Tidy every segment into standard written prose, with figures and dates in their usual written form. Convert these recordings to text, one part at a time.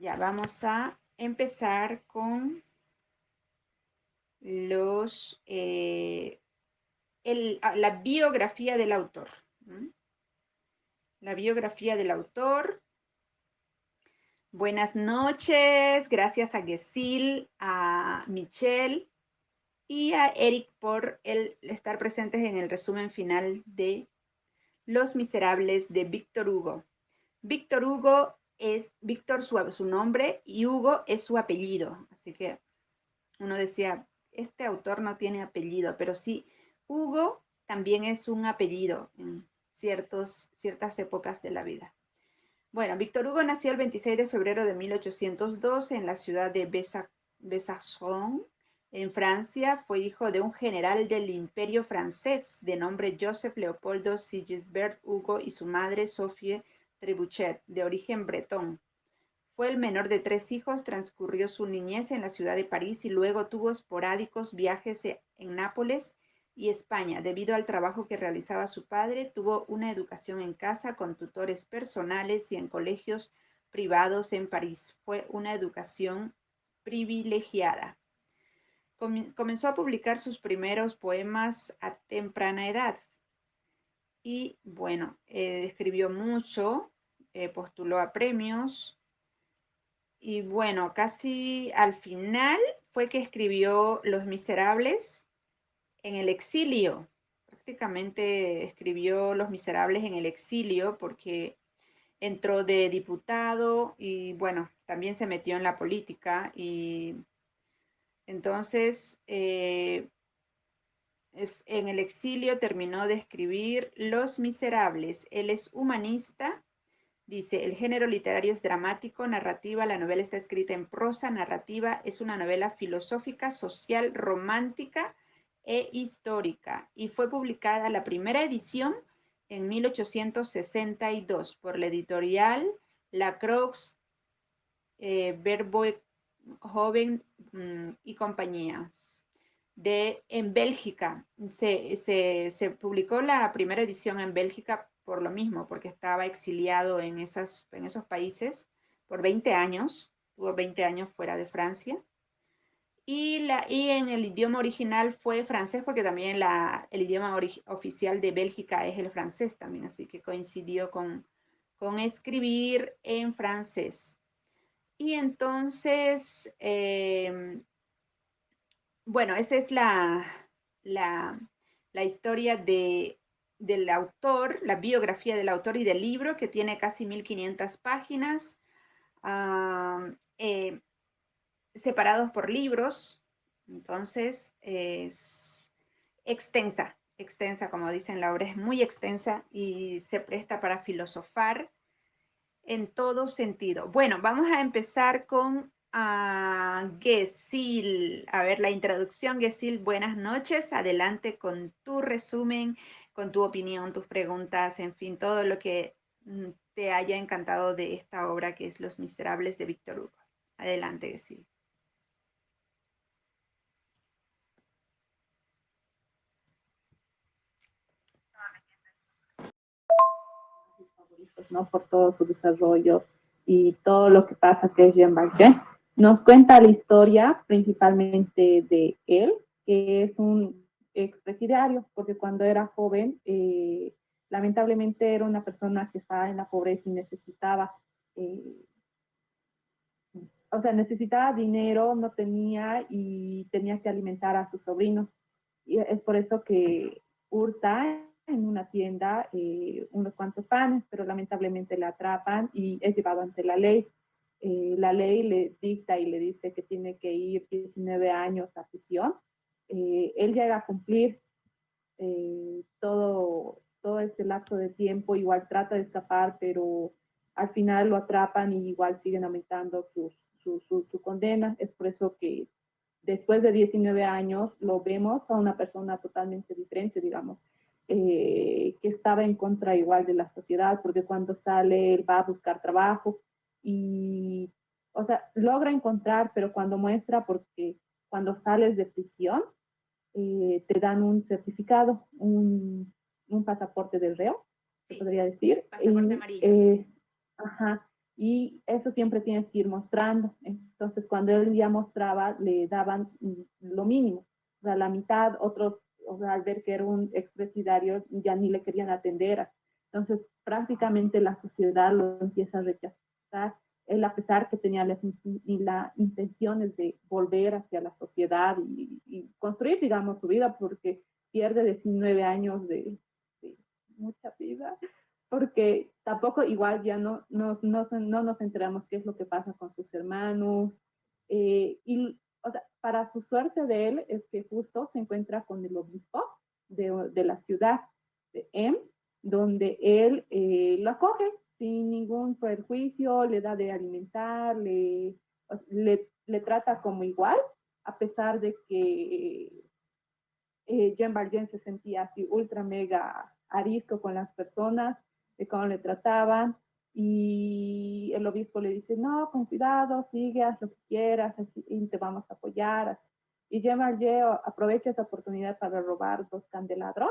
Ya vamos a empezar con la biografía del autor. ¿Mm? La biografía del autor. Buenas noches, gracias a Gesil, a Michelle y a Eric por estar presentes en el resumen final de Los Miserables de Víctor Hugo. Víctor Hugo es Víctor su nombre y Hugo es su apellido, así que uno decía, este autor no tiene apellido, pero sí, Hugo también es un apellido en ciertas épocas de la vida. Bueno, Víctor Hugo nació el 26 de febrero de 1812 en la ciudad de Besançon, en Francia. Fue hijo de un general del Imperio francés de nombre Joseph Leopoldo Sigisbert Hugo y su madre Sophie Trebuchet, de origen bretón. Fue el menor de 3 hijos, transcurrió su niñez en la ciudad de París y luego tuvo esporádicos viajes en Nápoles y España. Debido al trabajo que realizaba su padre, tuvo una educación en casa con tutores personales y en colegios privados en París. Fue una educación privilegiada. Comenzó a publicar sus primeros poemas a temprana edad. Y bueno, escribió mucho, postuló a premios. Y bueno, casi al final fue que escribió Los Miserables en el exilio. Prácticamente escribió Los Miserables en el exilio porque entró de diputado y bueno, también se metió en la política y entonces en el exilio terminó de escribir Los Miserables. Él es humanista. Dice, el género literario es dramático, narrativa, la novela está escrita en prosa narrativa, es una novela filosófica, social, romántica e histórica y fue publicada la primera edición en 1862 por la editorial La Croix, Verboe Joven y compañías. En Bélgica. Se publicó la primera edición en Bélgica por lo mismo, porque estaba exiliado en esos países por 20 años, tuvo 20 años fuera de Francia. Y en el idioma original fue francés, porque también el idioma oficial de Bélgica es el francés también, así que coincidió con escribir en francés. Y entonces, bueno, esa es la, la historia del autor, la biografía del autor y del libro, que tiene casi 1500 páginas, ah, separados por libros. Entonces, es extensa, como dicen, la obra es muy extensa y se presta para filosofar en todo sentido. Bueno, vamos a empezar con Gesil. A ver, la introducción, Gesil, buenas noches. Adelante con tu resumen, con tu opinión, tus preguntas, en fin, todo lo que te haya encantado de esta obra que es Los Miserables de Víctor Hugo. Adelante, Gesil. Favoritos, ¿no? Por todo su desarrollo y todo lo que pasa que es Jean Valjean. Nos cuenta la historia principalmente de él, que es un expresidiario, porque cuando era joven, lamentablemente era una persona que estaba en la pobreza y necesitaba, eh, o sea, necesitaba dinero, no tenía y tenía que alimentar a sus sobrinos. Y es por eso que hurta en una tienda unos cuantos panes, pero lamentablemente le atrapan y es llevado ante la ley. La ley le dicta y le dice que tiene que ir 19 años a prisión. Él llega a cumplir todo este lapso de tiempo, igual trata de escapar, pero al final lo atrapan y igual siguen aumentando su condena. Es por eso que después de 19 años lo vemos a una persona totalmente diferente, digamos, que estaba en contra igual de la sociedad, porque cuando sale él va a buscar trabajo y, o sea, logra encontrar, pero cuando muestra, porque cuando sales de prisión, te dan un certificado, un pasaporte del reo, se Sí, podría decir. pasaporte amarillo. Ajá, Y eso siempre tienes que ir mostrando. Entonces, cuando él ya mostraba, le daban lo mínimo, o sea, la mitad, otros, o sea, al ver que era un expresidiario, ya ni le querían atender. Entonces, prácticamente la sociedad lo empieza a rechazar. Él, a pesar que tenía las intenciones de volver hacia la sociedad y construir, digamos, su vida, porque pierde 19 años de mucha vida, porque tampoco igual ya no nos enteramos qué es lo que pasa con sus hermanos. Y, o sea, para su suerte de él es que justo se encuentra con el obispo de la ciudad de Em, donde él lo acoge sin ningún perjuicio, le da de alimentar, le trata como igual, a pesar de que Jean Valjean se sentía así ultra mega arisco con las personas, de cómo le trataban, y el obispo le dice, no, con cuidado, sigue, haz lo que quieras, y te vamos a apoyar. Así. Y Jean Valjean aprovecha esa oportunidad para robar 2 candelabros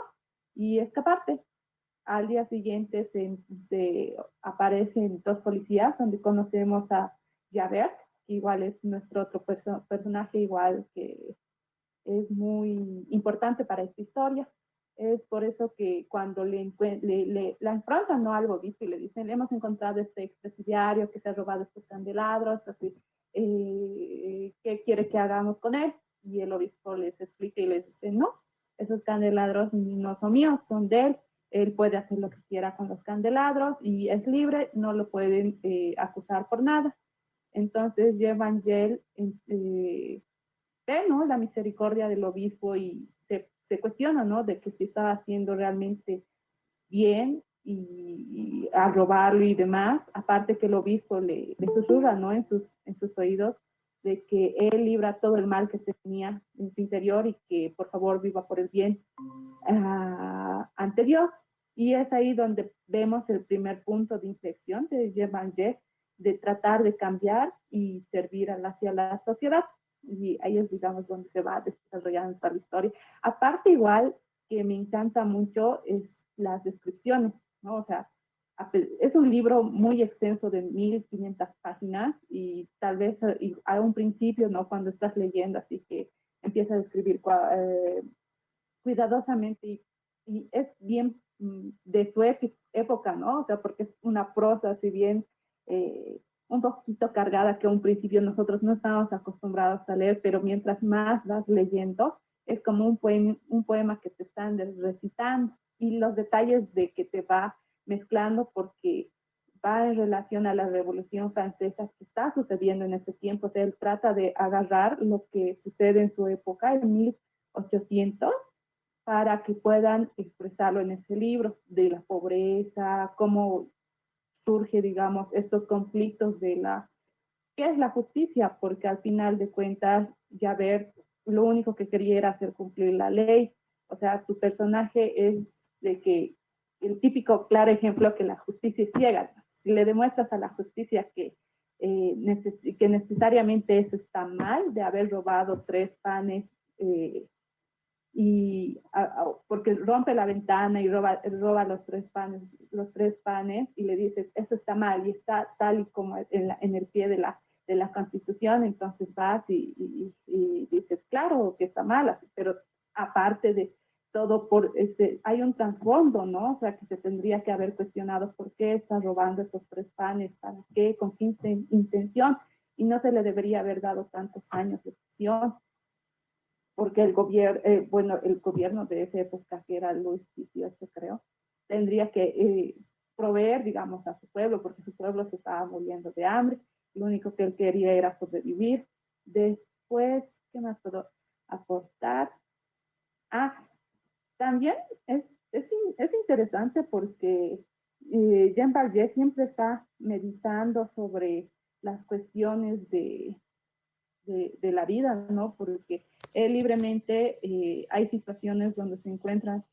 y escaparse. Al día siguiente se aparecen 2 policías, donde conocemos a Javert, que igual es nuestro otro personaje, igual que es muy importante para esta historia. Es por eso que cuando la enfrentan, ¿no?, al obispo y le dicen, hemos encontrado este expresidiario que se ha robado estos candelabros, así, ¿qué quiere que hagamos con él? Y el obispo les explica y les dice, no, esos candelabros no son míos, son de él puede hacer lo que quiera con los candelabros y es libre, no lo pueden acusar por nada. Entonces llevan Yel ¿no?, la misericordia del obispo y se cuestiona, ¿no?, de que si estaba haciendo realmente bien y a robarlo y demás, aparte que el obispo le susurra, ¿no?, en sus oídos, de que él libra todo el mal que tenía en su interior y que por favor viva por el bien ante Dios. Y es ahí donde vemos el primer punto de inflexión de Jean de tratar de cambiar y servir hacia la sociedad. Y ahí es, digamos, donde se va desarrollando toda la historia. Aparte, igual, que me encanta mucho es las descripciones, ¿no? O sea, es un libro muy extenso de 1500 páginas y tal vez a un principio, ¿no?, cuando estás leyendo, así que empieza a describir cuidadosamente y es bien de su época, ¿no? O sea, porque es una prosa, si bien un poquito cargada, que a un principio nosotros no estábamos acostumbrados a leer, pero mientras más vas leyendo, es como un poema que te están recitando y los detalles de que te va mezclando porque va en relación a la Revolución Francesa que está sucediendo en ese tiempo. O sea, él trata de agarrar lo que sucede en su época, en 1800, para que puedan expresarlo en ese libro de la pobreza, cómo surge, digamos, estos conflictos de ¿qué es la justicia? Porque al final de cuentas, Javert lo único que quería era hacer cumplir la ley. O sea, su personaje es de que el típico claro ejemplo que la justicia es ciega. Si le demuestras a la justicia que necesariamente eso está mal, de haber robado 3 panes porque rompe la ventana y roba los tres panes y le dices, eso está mal y está tal y como en el pie de la Constitución, entonces vas y dices, claro que está mal, pero aparte de todo, hay un trasfondo, ¿no? O sea, que se tendría que haber cuestionado por qué está robando esos 3 panes, para qué, con qué intención, y no se le debería haber dado tantos años de prisión porque el gobierno de esa época, que era Luis XVIII, creo, tendría que proveer, digamos, a su pueblo, porque su pueblo se estaba muriendo de hambre, lo único que él quería era sobrevivir. Después, ¿qué más puedo aportar? Ah, también es, es interesante porque Jean Valjean siempre está meditando sobre las cuestiones de la vida, ¿no? Porque él libremente hay situaciones donde se encuentra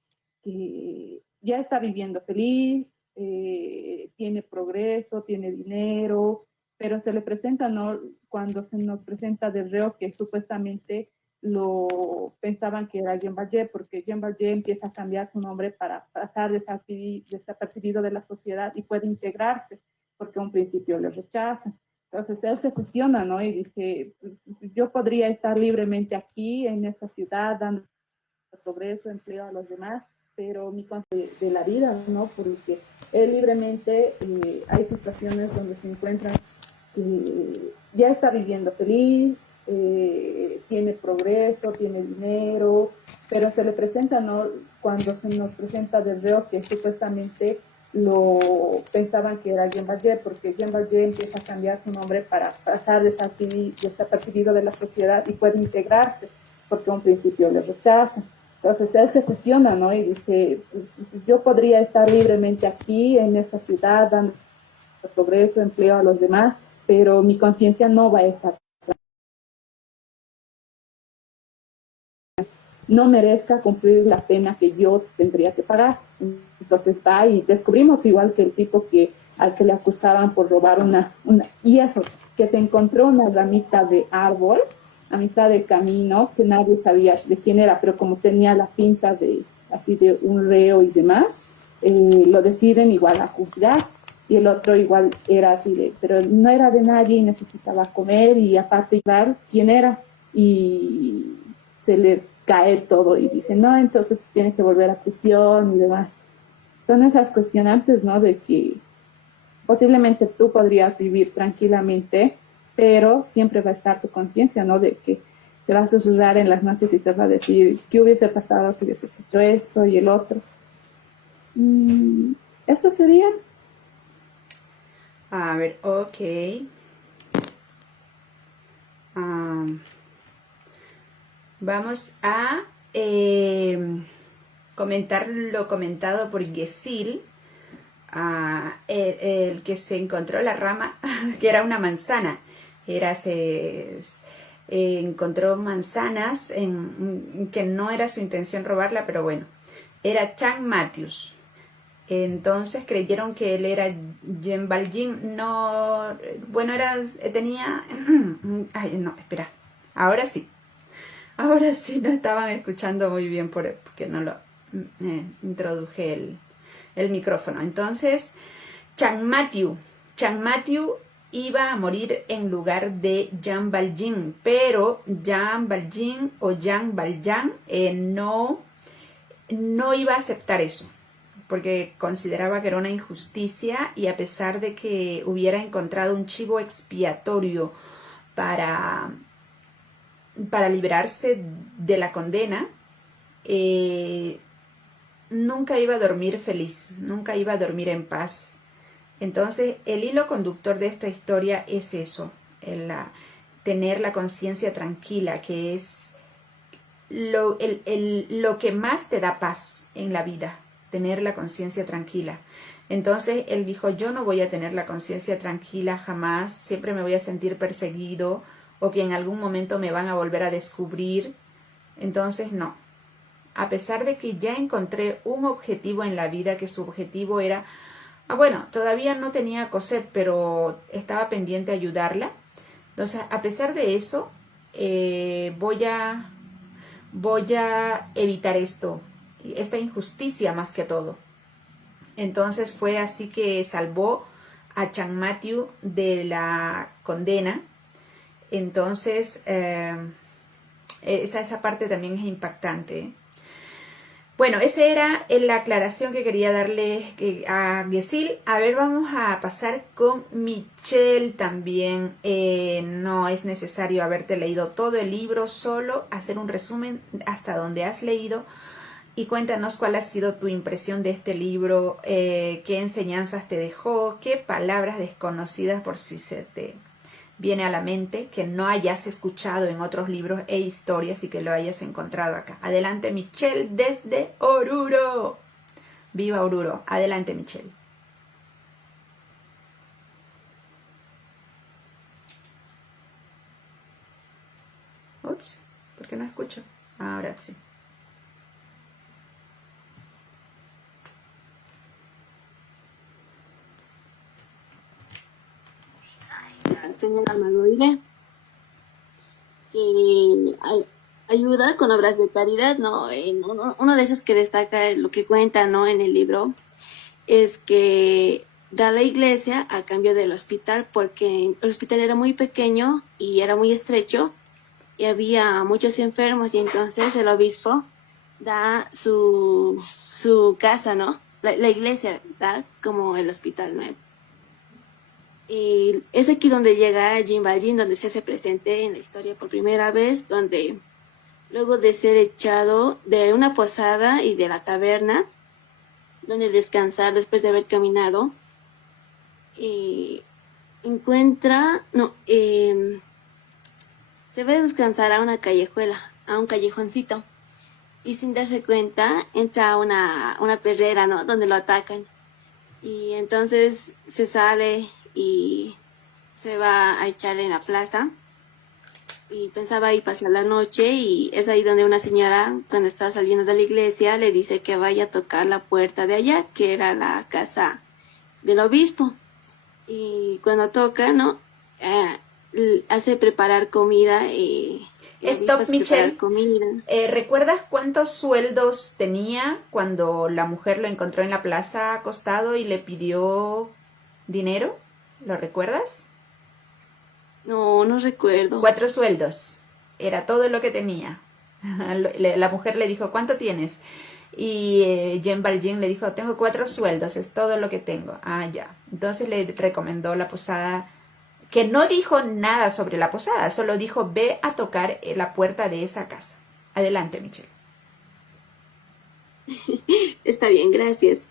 que ya está viviendo feliz, tiene progreso, tiene dinero, pero se le presenta, ¿no? Cuando se nos presenta del reo que supuestamente lo pensaban que era Jean Valjean, porque Jean Valjean empieza a cambiar su nombre para pasar desapercibido de la sociedad y puede integrarse. porque a un principio le rechazan. Entonces él se cuestiona, ¿no? Y dice, pues, yo podría estar libremente aquí, en esta ciudad, dando progreso, empleo a los demás, pero mi concepto de la vida, ¿no? Porque él libremente, hay situaciones donde se encuentra que ya está viviendo feliz, tiene progreso, tiene dinero, pero se le presenta, ¿no? Cuando se nos presenta del reo que supuestamente lo pensaban que era Jean Valjean, porque Jean Valjean empieza a cambiar su nombre para pasar desapercibido de la sociedad y puede integrarse, porque a un principio le rechazan. Entonces él se cuestiona, ¿no? Y dice, yo podría estar libremente aquí, en esta ciudad, dando progreso, empleo a los demás, pero mi conciencia no va a estar, no merezca cumplir la pena que yo tendría que pagar. Entonces va y descubrimos igual que el tipo al que le acusaban por robar y eso, que se encontró una ramita de árbol a mitad del camino, que nadie sabía de quién era, pero como tenía la pinta de así de un reo y demás, lo deciden igual a juzgar. Y el otro igual era así pero no era de nadie y necesitaba comer y aparte igual quién era, y se le cae todo y dice, no, entonces tiene que volver a prisión y demás. Son esas cuestionantes, ¿no? De que posiblemente tú podrías vivir tranquilamente, pero siempre va a estar tu conciencia, ¿no? De que te va a susurrar en las noches y te va a decir, ¿qué hubiese pasado si hubieses hecho esto y el otro? Y eso sería. A ver, ok. Vamos a comentar lo comentado por Gesil, el que se encontró la rama, que era una manzana. Encontró manzanas que no era su intención robarla, pero bueno, era Chang Matthews. Entonces creyeron que él era Jean Valjean. No, bueno, tenía... Ay, no, espera. Ahora sí, no estaban escuchando muy bien porque no lo introduje el micrófono. Entonces, Chang Matthew iba a morir en lugar de Jean Valjean, pero Jean Valjean o Jean Valjean no iba a aceptar eso, porque consideraba que era una injusticia, y a pesar de que hubiera encontrado un chivo expiatorio para librarse de la condena, nunca iba a dormir feliz, nunca iba a dormir en paz. Entonces, el hilo conductor de esta historia es eso, tener la conciencia tranquila, que es lo que más te da paz en la vida, tener la conciencia tranquila. Entonces él dijo, yo no voy a tener la conciencia tranquila jamás, siempre me voy a sentir perseguido, o que en algún momento me van a volver a descubrir. Entonces no, a pesar de que ya encontré un objetivo en la vida, que su objetivo era, bueno, todavía no tenía a Cosette, pero estaba pendiente de ayudarla. Entonces, a pesar de eso, voy a evitar esta injusticia más que todo. Entonces fue así que salvó a Chang Matthew de la condena. Entonces, esa parte también es impactante. Bueno, esa era la aclaración que quería darle a Gesil. A ver, vamos a pasar con Michelle también. No es necesario haberte leído todo el libro, solo hacer un resumen hasta donde has leído, y cuéntanos cuál ha sido tu impresión de este libro, qué enseñanzas te dejó, qué palabras desconocidas, por si se te viene a la mente, que no hayas escuchado en otros libros e historias y que lo hayas encontrado acá. Adelante, Michelle, desde Oruro. Viva Oruro. Adelante, Michelle. Ups, ¿por qué no escucho? Ahora sí. Señora Magoide, que ayuda con obras de caridad, ¿no? Uno de esos que destaca lo que cuenta, ¿no? En el libro es que da la iglesia a cambio del hospital, porque el hospital era muy pequeño y era muy estrecho y había muchos enfermos, y entonces el obispo da su casa, ¿no? La iglesia da como el hospital nuevo. Y es aquí donde llega Jean Valjean, donde se hace presente en la historia por primera vez, donde luego de ser echado de una posada y de la taberna, donde descansar después de haber caminado, encuentra, no, se va a descansar a una callejuela, a un callejoncito, y sin darse cuenta entra a una perrera, ¿no? Donde lo atacan. Y entonces se sale y se va a echar en la plaza, y pensaba ahí pasar la noche, y es ahí donde una señora, cuando está saliendo de la iglesia, le dice que vaya a tocar la puerta de allá, que era la casa del obispo. Y cuando toca, ¿no? Hace preparar comida, el obispo Stop, hace preparar Michelle. comida. ¿Recuerdas cuántos sueldos tenía cuando la mujer lo encontró en la plaza acostado y le pidió dinero? ¿Lo recuerdas? No, no recuerdo. 4 sueldos. Era todo lo que tenía. La mujer le dijo, ¿cuánto tienes? Y Jean Valjean le dijo, tengo 4 sueldos, es todo lo que tengo. Ah, ya. Entonces le recomendó la posada, que no dijo nada sobre la posada, solo dijo, ve a tocar la puerta de esa casa. Adelante, Michelle. Está bien, gracias.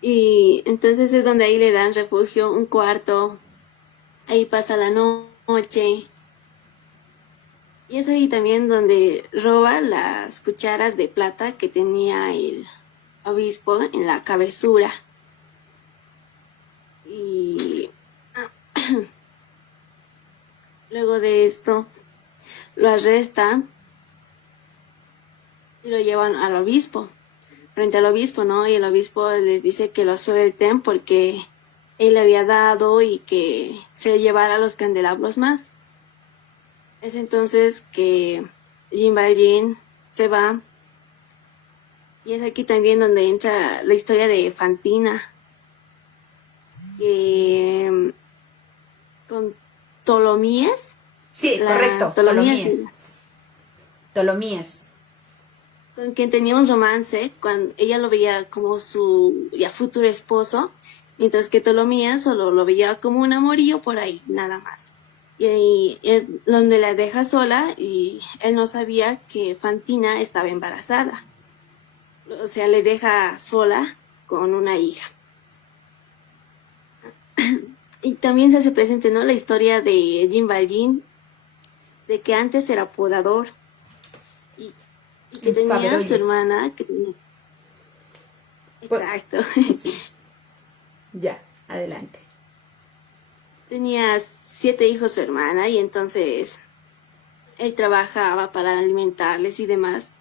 Y entonces es donde ahí le dan refugio, un cuarto, ahí pasa la noche. Y es ahí también donde roba las cucharas de plata que tenía el obispo en la cabezura. Y luego de esto lo arrestan y lo llevan al obispo, frente al obispo, ¿no? Y el obispo les dice que lo suelten porque él le había dado y que se llevara los candelabros más. Es entonces que Jean Valjean se va, y es aquí también donde entra la historia de Fantina, que con Tholomyès, Sí, correcto, Tholomyès, Tholomyès. con quien tenía un romance, cuando ella lo veía como su ya futuro esposo, mientras que Tholomyès solo lo veía como un amorío por ahí, nada más. Y es donde la deja sola, y él no sabía que Fantina estaba embarazada. O sea, le deja sola con una hija. Y también se hace presente, ¿no? La historia de Jean Valjean, de que antes era podador, y, y que tenía su Faberoles. hermana, que tenía... Pues, Exacto. sí. Ya, adelante. Tenía 7 hijos su hermana, y entonces él trabajaba para alimentarles y demás.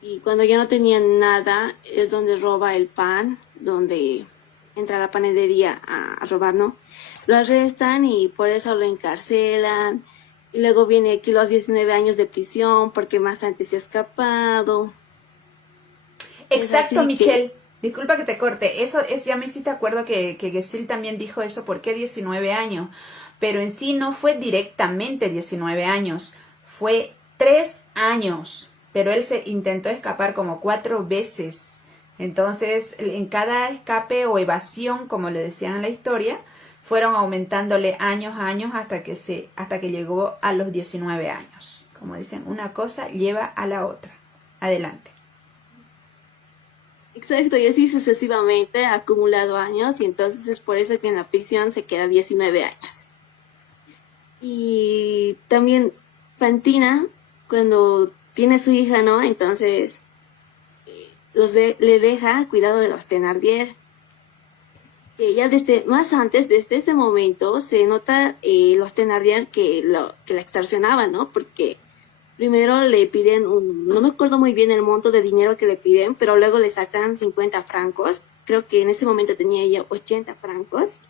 Y cuando ya no tenían nada, es donde roba el pan, donde entra a la panadería a robar, ¿no? Lo arrestan y por eso lo encarcelan. Y luego viene aquí los 19 años de prisión porque más antes se ha escapado. Es Exacto, así que, Michelle. Disculpa que te corte. Eso es, ya me hiciste acuerdo que Gesell también dijo eso, ¿por qué 19 años? Pero en sí no fue directamente 19 años, fue 3 años. Pero él se intentó escapar como 4 veces. Entonces, en cada escape o evasión, como le decían en la historia, fueron aumentándole años a años hasta que llegó a los 19 años. Como dicen, una cosa lleva a la otra. Adelante. exacto, y así sucesivamente ha acumulado años, y entonces es por eso que en la prisión se queda 19 años. Y también Fantina, cuando tiene su hija, ¿no? Entonces le deja cuidado de los Thénardier, que ya desde más antes, desde ese momento, se nota los Thénardier que la extorsionaban, ¿no? Porque primero le piden no me acuerdo muy bien el monto de dinero que le piden, pero luego le sacan 50 francos. Creo que en ese momento tenía ella 80 francos.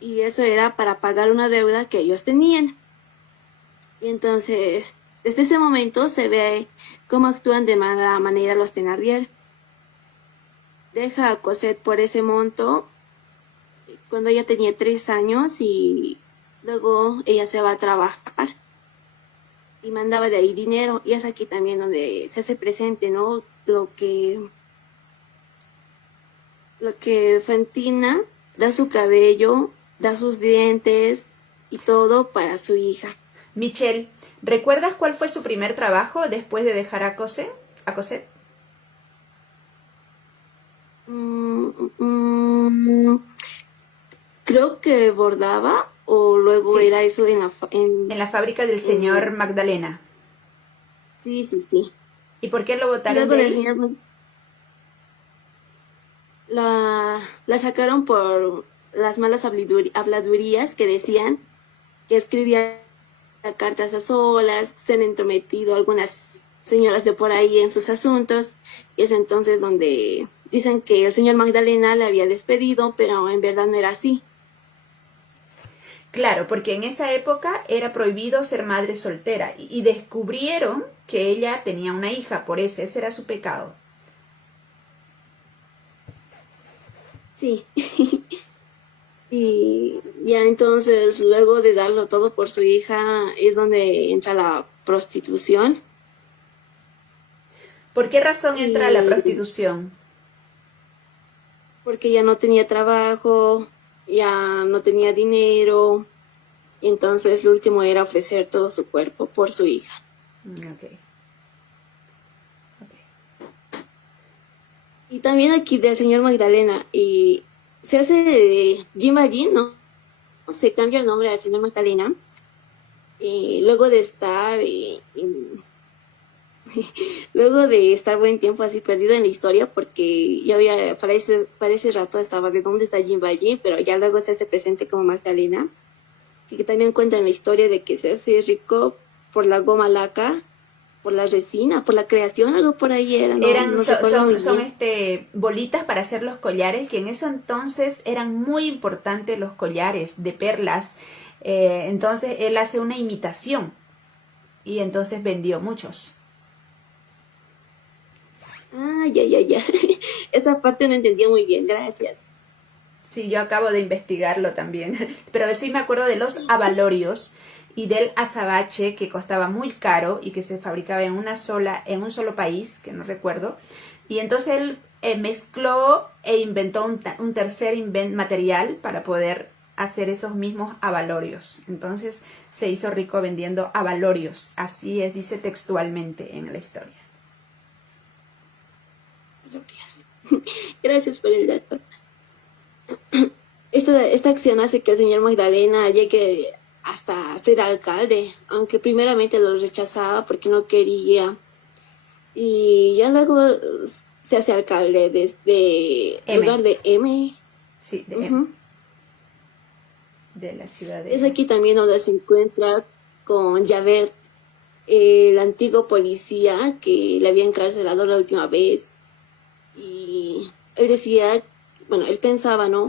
Y eso era para pagar una deuda que ellos tenían. Y entonces, desde ese momento se ve cómo actúan de mala manera los Thénardier. Deja a Cosette por ese monto, cuando ella tenía 3 años y luego ella se va a trabajar y mandaba de ahí dinero. Y es aquí también donde se hace presente, ¿no? Lo que Fantina da su cabello, da sus dientes y todo para su hija. Michelle, ¿recuerdas cuál fue su primer trabajo después de dejar a Cosette? Mm, mm, Creo que bordaba o luego Sí, era eso en la fábrica del señor en- Magdalena. sí, sí, sí. ¿Y por qué lo Y botaron luego de del ahí? señor la sacaron por las malas habladurías que decían que escribía cartas a solas, se han entrometido algunas señoras de por ahí en sus asuntos, y es entonces donde dicen que el señor Magdalena la había despedido, pero en verdad no era así. Claro, porque en esa época era prohibido ser madre soltera y descubrieron que ella tenía una hija, por eso ese era su pecado. Sí. Y ya entonces, luego de darlo todo por su hija, es donde entra la prostitución. ¿Por qué razón entra la Y prostitución? porque ya no tenía trabajo, ya no tenía dinero, entonces lo último era ofrecer todo su cuerpo por su hija. Ok, ok. Y también aquí del señor Magdalena, y se hace de Jim Valjean, ¿no? Se cambia el nombre al señor Magdalena, luego de estar luego de estar buen tiempo así perdido en la historia, porque yo había, para ese rato estaba de dónde está Jim Valjean, pero ya luego se hace presente como Magdalena, que también cuenta en la historia de que se hace rico por la goma laca, por la resina, por la creación, algo por ahí era, no, Eran, no recuerdo muy son bien. bolitas para hacer los collares, que en ese entonces eran muy importantes los collares de perlas. Entonces él hace una imitación y entonces vendió muchos. Ah, ya, ya, ya. Esa parte no entendía muy bien, gracias. Sí, yo acabo de investigarlo también, pero sí me acuerdo de los abalorios y del azabache que costaba muy caro y que se fabricaba en un solo país, que no recuerdo. Y entonces él mezcló e inventó un tercer material para poder hacer esos mismos abalorios. Entonces se hizo rico vendiendo abalorios, así es, dice textualmente en la historia. Glorias. Gracias por el dato. Esta acción hace que el señor Magdalena llegue hasta ser alcalde, aunque primeramente lo rechazaba porque no quería. Y ya luego se hace alcalde desde M, lugar de M. sí, de M, Ujú. de la ciudad de Es M. aquí también donde se encuentra con Javert, el antiguo policía que le había encarcelado la última vez. Y él decía, bueno, él pensaba, ¿no?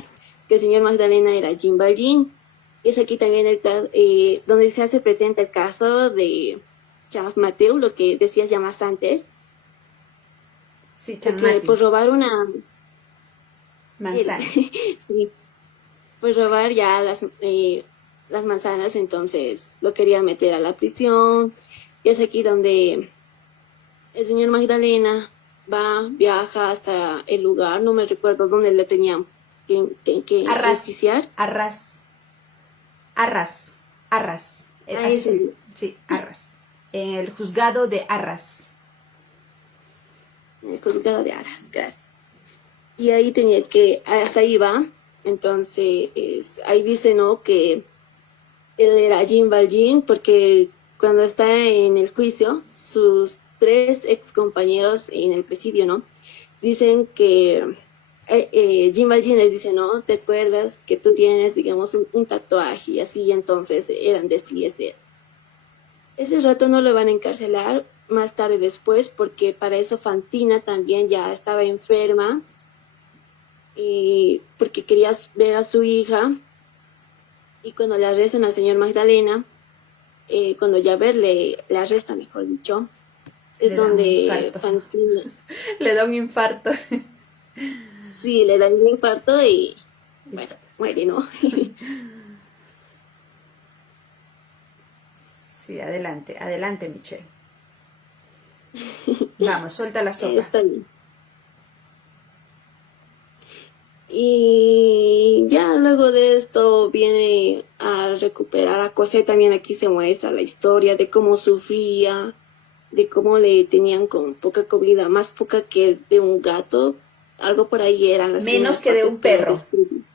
Que el señor Magdalena era Jean Valjean. Y es aquí también donde se hace presente el caso de Charles Mateo, lo que decías ya más antes, Sí, de que Chanmati, por robar él, manzana. sí, por robar ya las manzanas, entonces lo quería meter a la prisión. Y es aquí donde el señor Magdalena viaja hasta el lugar, no me recuerdo dónde le tenían que Arras, ajusticiar. Arras, Arras, Arras. A Así ese, se, sí, Arras. En el juzgado de Arras. en el juzgado de Aras, gracias. Y ahí hasta ahí va. Entonces, ahí dice, ¿no? Que él era Jean Valjean, porque cuando está en el juicio, sus tres ex compañeros en el presidio, ¿no? Dicen que Jean Valjean les dice, ¿no? ¿Te acuerdas que tú tienes, digamos, un tatuaje? Y así, entonces eran desfíes de él. Ese rato no lo van a encarcelar más tarde después, porque para eso Fantina también ya estaba enferma, y porque quería ver a su hija, y cuando le arrestan al señor Magdalena, cuando Javert le arresta, mejor dicho, es Le da un donde infarto. Fantina Le da un infarto. sí le da un infarto y bueno. muere, ¿no? Sí, adelante, adelante, Michelle. Vamos, suelta la sopa. Está bien. Y ya luego de esto viene a recuperar a Cosette. También aquí se muestra la historia de cómo sufría, de cómo le tenían con poca comida, más poca que de un gato. Algo por ahí eran las Menos primeras que de partes un que lo perro. describen.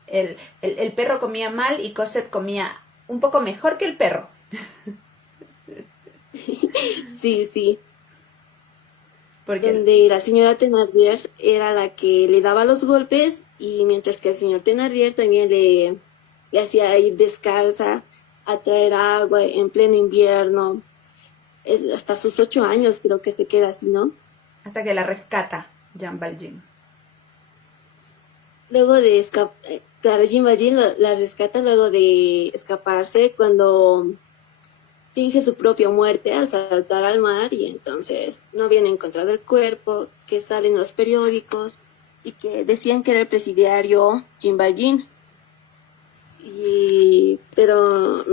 El perro comía mal y Cosette comía un poco mejor que el perro. Sí, sí. Porque Donde la señora Thénardier era la que le daba los golpes y mientras que el señor Thénardier también le hacía ir descalza a traer agua en pleno invierno. Hasta sus 8 años creo que se queda así, ¿no? hasta que la rescata Jean Valjean. Luego de escapar, claro, Jean Valjean la rescata luego de escaparse cuando finge su propia muerte al saltar al mar y entonces no habían encontrado el cuerpo, que salen en los periódicos y que decían que era el presidiario Jean Valjean. Pero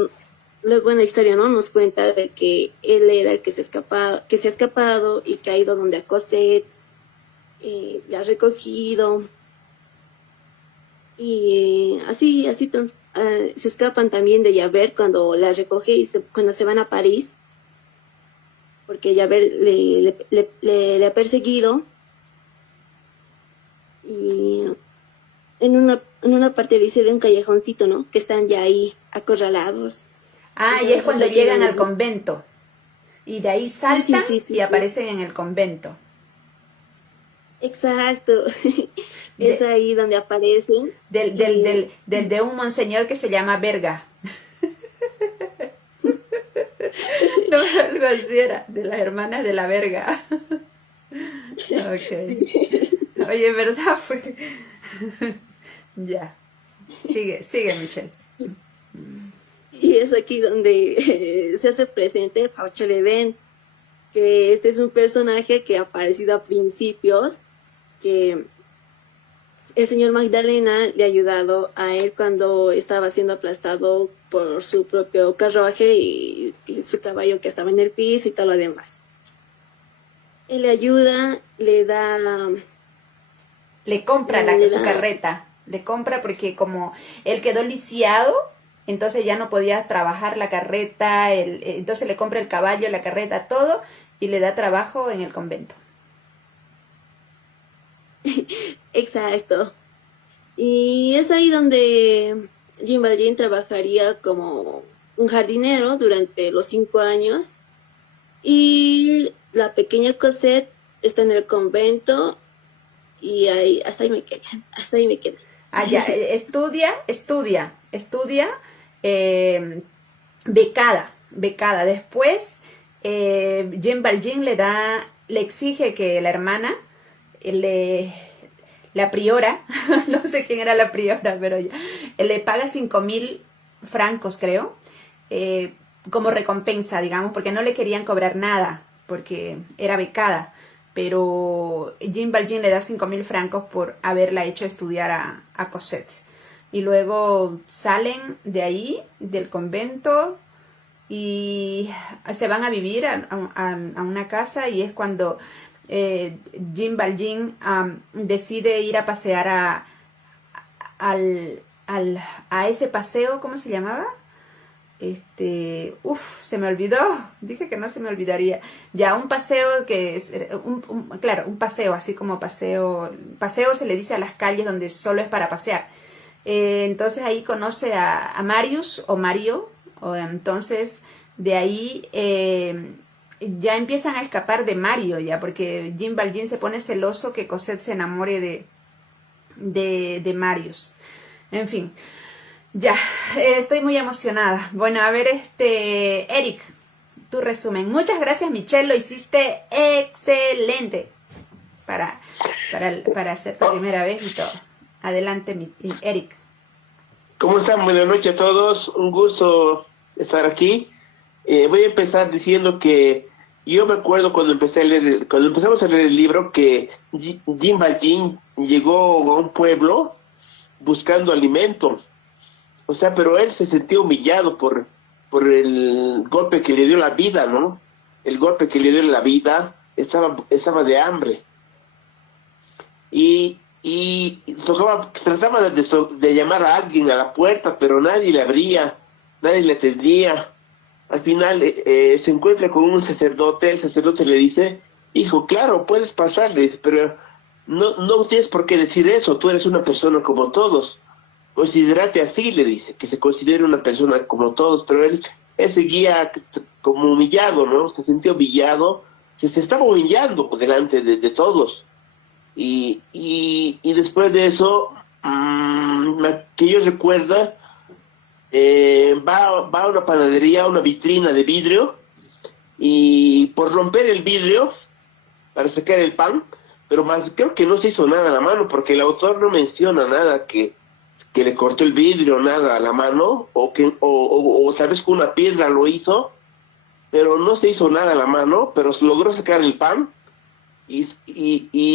luego en la historia no nos cuenta de que él era el que se ha escapado y que ha ido donde a Cosette, le ha recogido y se escapan también de Javert cuando la recoge y cuando se van a París, porque Javert le ha perseguido y en una parte dice de un callejoncito, ¿no? Que están ya ahí acorralados. Ah, y es Entonces cuando aquí llegan donde... al convento. Y de ahí Sí, saltan y sí. aparecen en el convento. Exacto. Es De, ahí donde aparecen. de un monseñor que se llama Verga. No, algo así era, de las hermanas de la Verga. Ok. Sí. Oye, ¿verdad? Fue... Ya. Sigue, Michelle. Y es aquí donde se hace presente Fauchelevent, que este es un personaje que ha aparecido a principios, que el señor Magdalena le ha ayudado a él cuando estaba siendo aplastado por su propio carruaje y su caballo que estaba en el piso y todo lo demás. Él le ayuda, Le compra le su da, carreta. Le compra porque como él quedó lisiado, entonces ya no podía trabajar la carreta, entonces le compra el caballo, la carreta, todo, y le da trabajo en el convento. exacto. Y es ahí donde Jean Valjean trabajaría como un jardinero durante los 5 años y la pequeña Cosette está en el convento y ahí, hasta ahí me quedé. Ah, ya, estudia, becada. Después, Jean Valjean le exige que la hermana, la priora, no sé quién era la priora, pero le paga 5.000 francos, creo, como recompensa, digamos, porque no le querían cobrar nada, porque era becada. Pero Jean Valjean le da 5.000 francos por haberla hecho estudiar a Cosette. Y luego salen de ahí, del convento, y se van a vivir a una casa, y es cuando Jean Valjean decide ir a pasear a ese paseo, ¿cómo se llamaba? Se me olvidó, dije que no se me olvidaría. Ya, un paseo que es, claro, un paseo, así como paseo se le dice a las calles donde solo es para pasear. Entonces ahí conoce a Marius o Mario, entonces de ahí ya empiezan a escapar de Mario, ya, porque Jean Valjean se pone celoso que Cosette se enamore de Marius. En fin. Ya, estoy muy emocionada. Bueno, a ver, Eric, tu resumen. Muchas gracias, Michelle, lo hiciste excelente para hacer tu primera vez y todo. Adelante, Eric. ¿Cómo están? Buenas noches a todos. Un gusto estar aquí. Voy a empezar diciendo que yo me acuerdo cuando empezamos a leer el libro que Jean Valjean llegó a un pueblo buscando alimento o sea, pero él se sintió humillado por el golpe que le dio la vida, ¿no? El golpe que le dio la vida, estaba de hambre. Y trataba de llamar a alguien a la puerta, pero nadie le abría, nadie le atendía. Al final se encuentra con un sacerdote, el sacerdote le dice, hijo, claro, puedes pasar, le dice, pero no tienes por qué decir eso, tú eres una persona como todos, considérate así, le dice, que se considere una persona como todos, pero él seguía como humillado, ¿no? Se sentía humillado, se estaba humillando delante de todos. Y después de eso, que yo recuerda, va a una panadería, a una vitrina de vidrio, y por romper el vidrio para sacar el pan, pero más creo que no se hizo nada a la mano, porque el autor no menciona nada que le cortó el vidrio, nada a la mano, o tal vez con una piedra lo hizo, pero no se hizo nada a la mano, pero logró sacar el pan y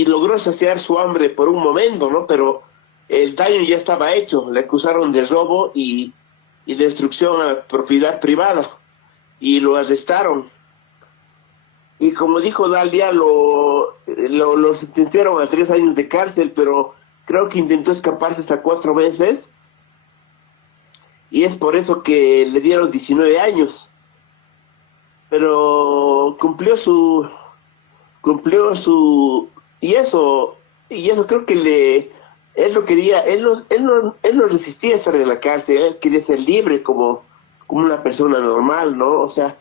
logró saciar su hambre por un momento, ¿no? Pero el daño ya estaba hecho, le acusaron de robo y destrucción a propiedad privada, y lo arrestaron. Y como dijo Dalia, lo sentenciaron a 3 años de cárcel, pero creo que intentó escaparse hasta 4 veces, y es por eso que le dieron 19 años. Pero cumplió su y eso creo que él lo quería, él no resistía a estar en la cárcel, él quería ser libre como una persona normal, ¿no? O sea,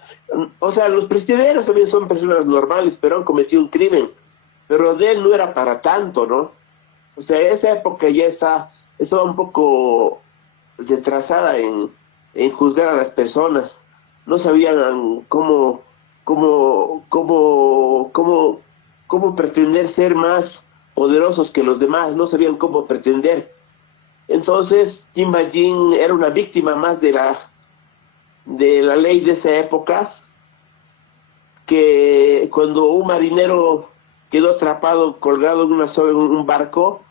los prisioneros también son personas normales, pero han cometido un crimen, pero de él no era para tanto, ¿no? O sea, esa época ya estaba un poco retrasada en juzgar a las personas. No sabían cómo pretender ser más poderosos que los demás, no sabían cómo pretender. Entonces, Jim Bajin era una víctima más de la ley de esa época, que cuando un marinero quedó atrapado, colgado en un barco,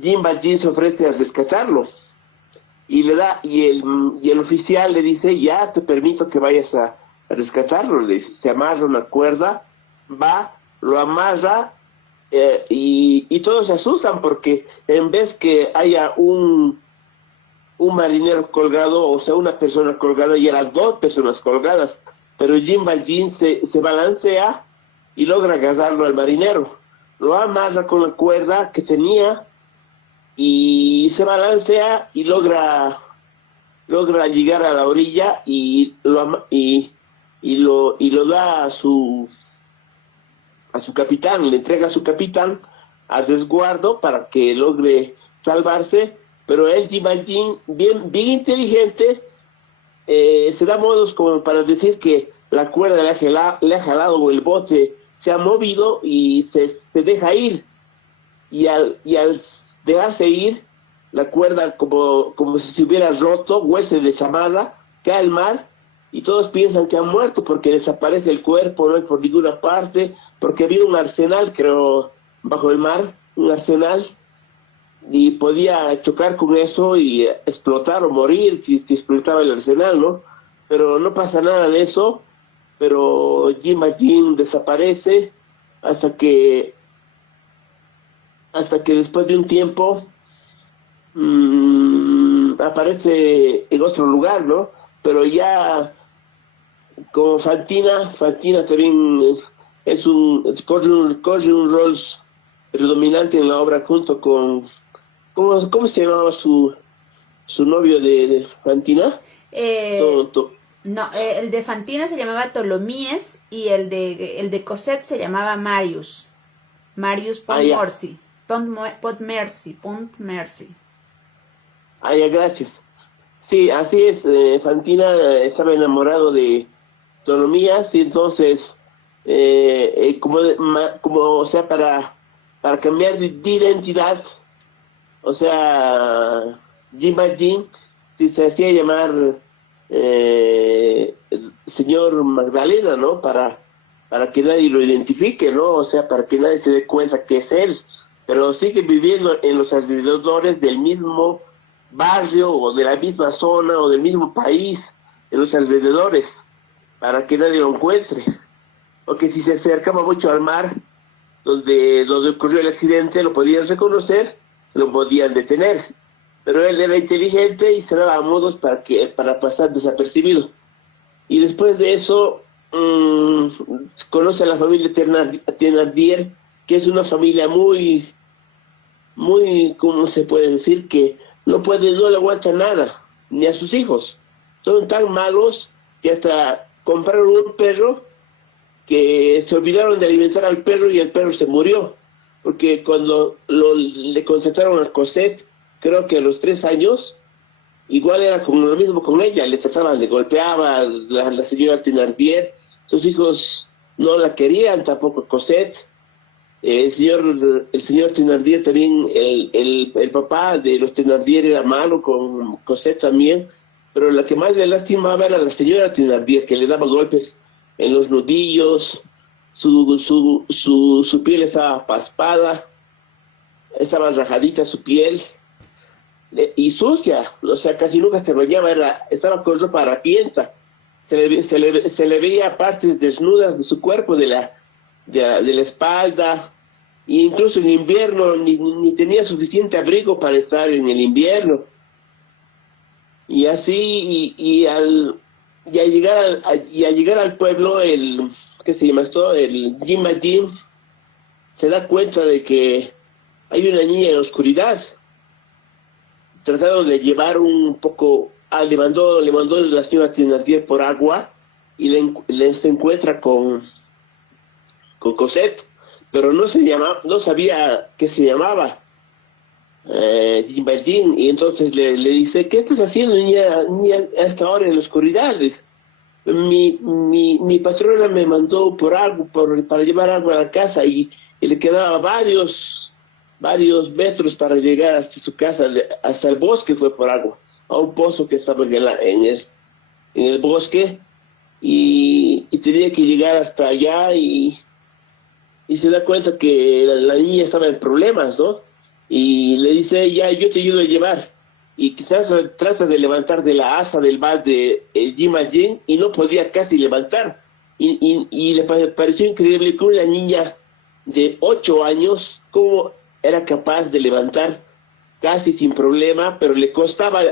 Jim Bajin se ofrece a rescatarlo, y el oficial le dice, ya te permito que vayas a rescatarlo, le dice, se amarra una cuerda, va, lo amarra, y todos se asustan porque en vez que haya un marinero colgado, o sea, una persona colgada, y eran 2 personas colgadas, pero Jim Bajin se balancea y logra agarrarlo al marinero, lo amarra con la cuerda que tenía, y se balancea y logra llegar a la orilla, y lo da a su capitán, le entrega a su capitán a resguardo para que logre salvarse. Pero él, Jim Bajin, bien inteligente, se da modos como para decir que la cuerda le ha jalado, o el bote se ha movido y se deja ir, y al dejarse ir, la cuerda como si se hubiera roto, se desamarra, cae al mar, y todos piensan que ha muerto porque desaparece el cuerpo, no hay por ninguna parte, porque había un arsenal, creo, bajo el mar, un arsenal, y podía chocar con eso y explotar o morir si explotaba el arsenal, ¿no? Pero no pasa nada de eso, pero Jim Bajin desaparece hasta que después de un tiempo aparece en otro lugar, ¿no? Pero ya como Fantina también corre un rol predominante en la obra, junto con ¿cómo se llamaba su novio de Fantina? No, el de Fantina se llamaba Tholomyès, y el de Cosette se llamaba Marius Pontmercy. Pontmercy. Ah, ya, gracias. Sí, así es. Fantina estaba enamorado de Tholomyès, y entonces o sea, para cambiar de identidad, o sea, Jim Bajin se hacía llamar señor Magdalena, ¿no? Para que nadie lo identifique, ¿no? O sea, para que nadie se dé cuenta que es él, pero sigue viviendo en los alrededores del mismo barrio o de la misma zona o del mismo país, de los alrededores, para que nadie lo encuentre. Porque si se acercaba mucho al mar, donde ocurrió el accidente, lo podían reconocer, lo podían detener. Pero él era inteligente y se daba modos para pasar desapercibido. Y después de eso, conoce a la familia Thénardier, que es una familia muy, ¿cómo se puede decir? Que no le aguanta nada, ni a sus hijos. Son tan malos que hasta compraron un perro que se olvidaron de alimentar al perro y el perro se murió. Porque cuando le concentraron a Cosette, creo que a los 3 años, igual era como lo mismo con ella, le trataban, le golpeaba la señora Thénardier, sus hijos no la querían, tampoco Cosette. El señor Thénardier también, el papá de los Thénardier era malo con Cosette también, pero la que más le lastimaba era la señora Thénardier, que le daba golpes en los nudillos, su piel estaba paspada, estaba rajadita su piel, y sucia, o sea, casi nunca se bañaba, estaba con ropa harapienta, se le veía partes desnudas de su cuerpo, de la espalda, e incluso en invierno ni tenía suficiente abrigo para estar en el invierno. Y así, y al llegar al pueblo, ¿qué se llama esto? El Jean Valjean se da cuenta de que hay una niña en la oscuridad. Trataron de llevar un poco, le mandó la señora Thénardier por agua y se encuentra con Cosette, pero no sabía qué se llamaba Jean Valjean, y entonces le dice: ¿qué estás haciendo, niña a esta hora en la oscuridad? Mi patrona me mandó para llevar agua a la casa y le quedaba varios metros para llegar hasta su casa, hasta el bosque fue por agua, a un pozo que estaba en el bosque, y tenía que llegar hasta allá, y se da cuenta que la niña estaba en problemas, ¿no? Y le dice: ya, yo te ayudo a llevar. Y quizás trata de levantar de la asa del bar de Jean Valjean y no podía casi levantar. Y le pareció increíble que una niña de 8 años, cómo era capaz de levantar casi sin problema, pero le costaba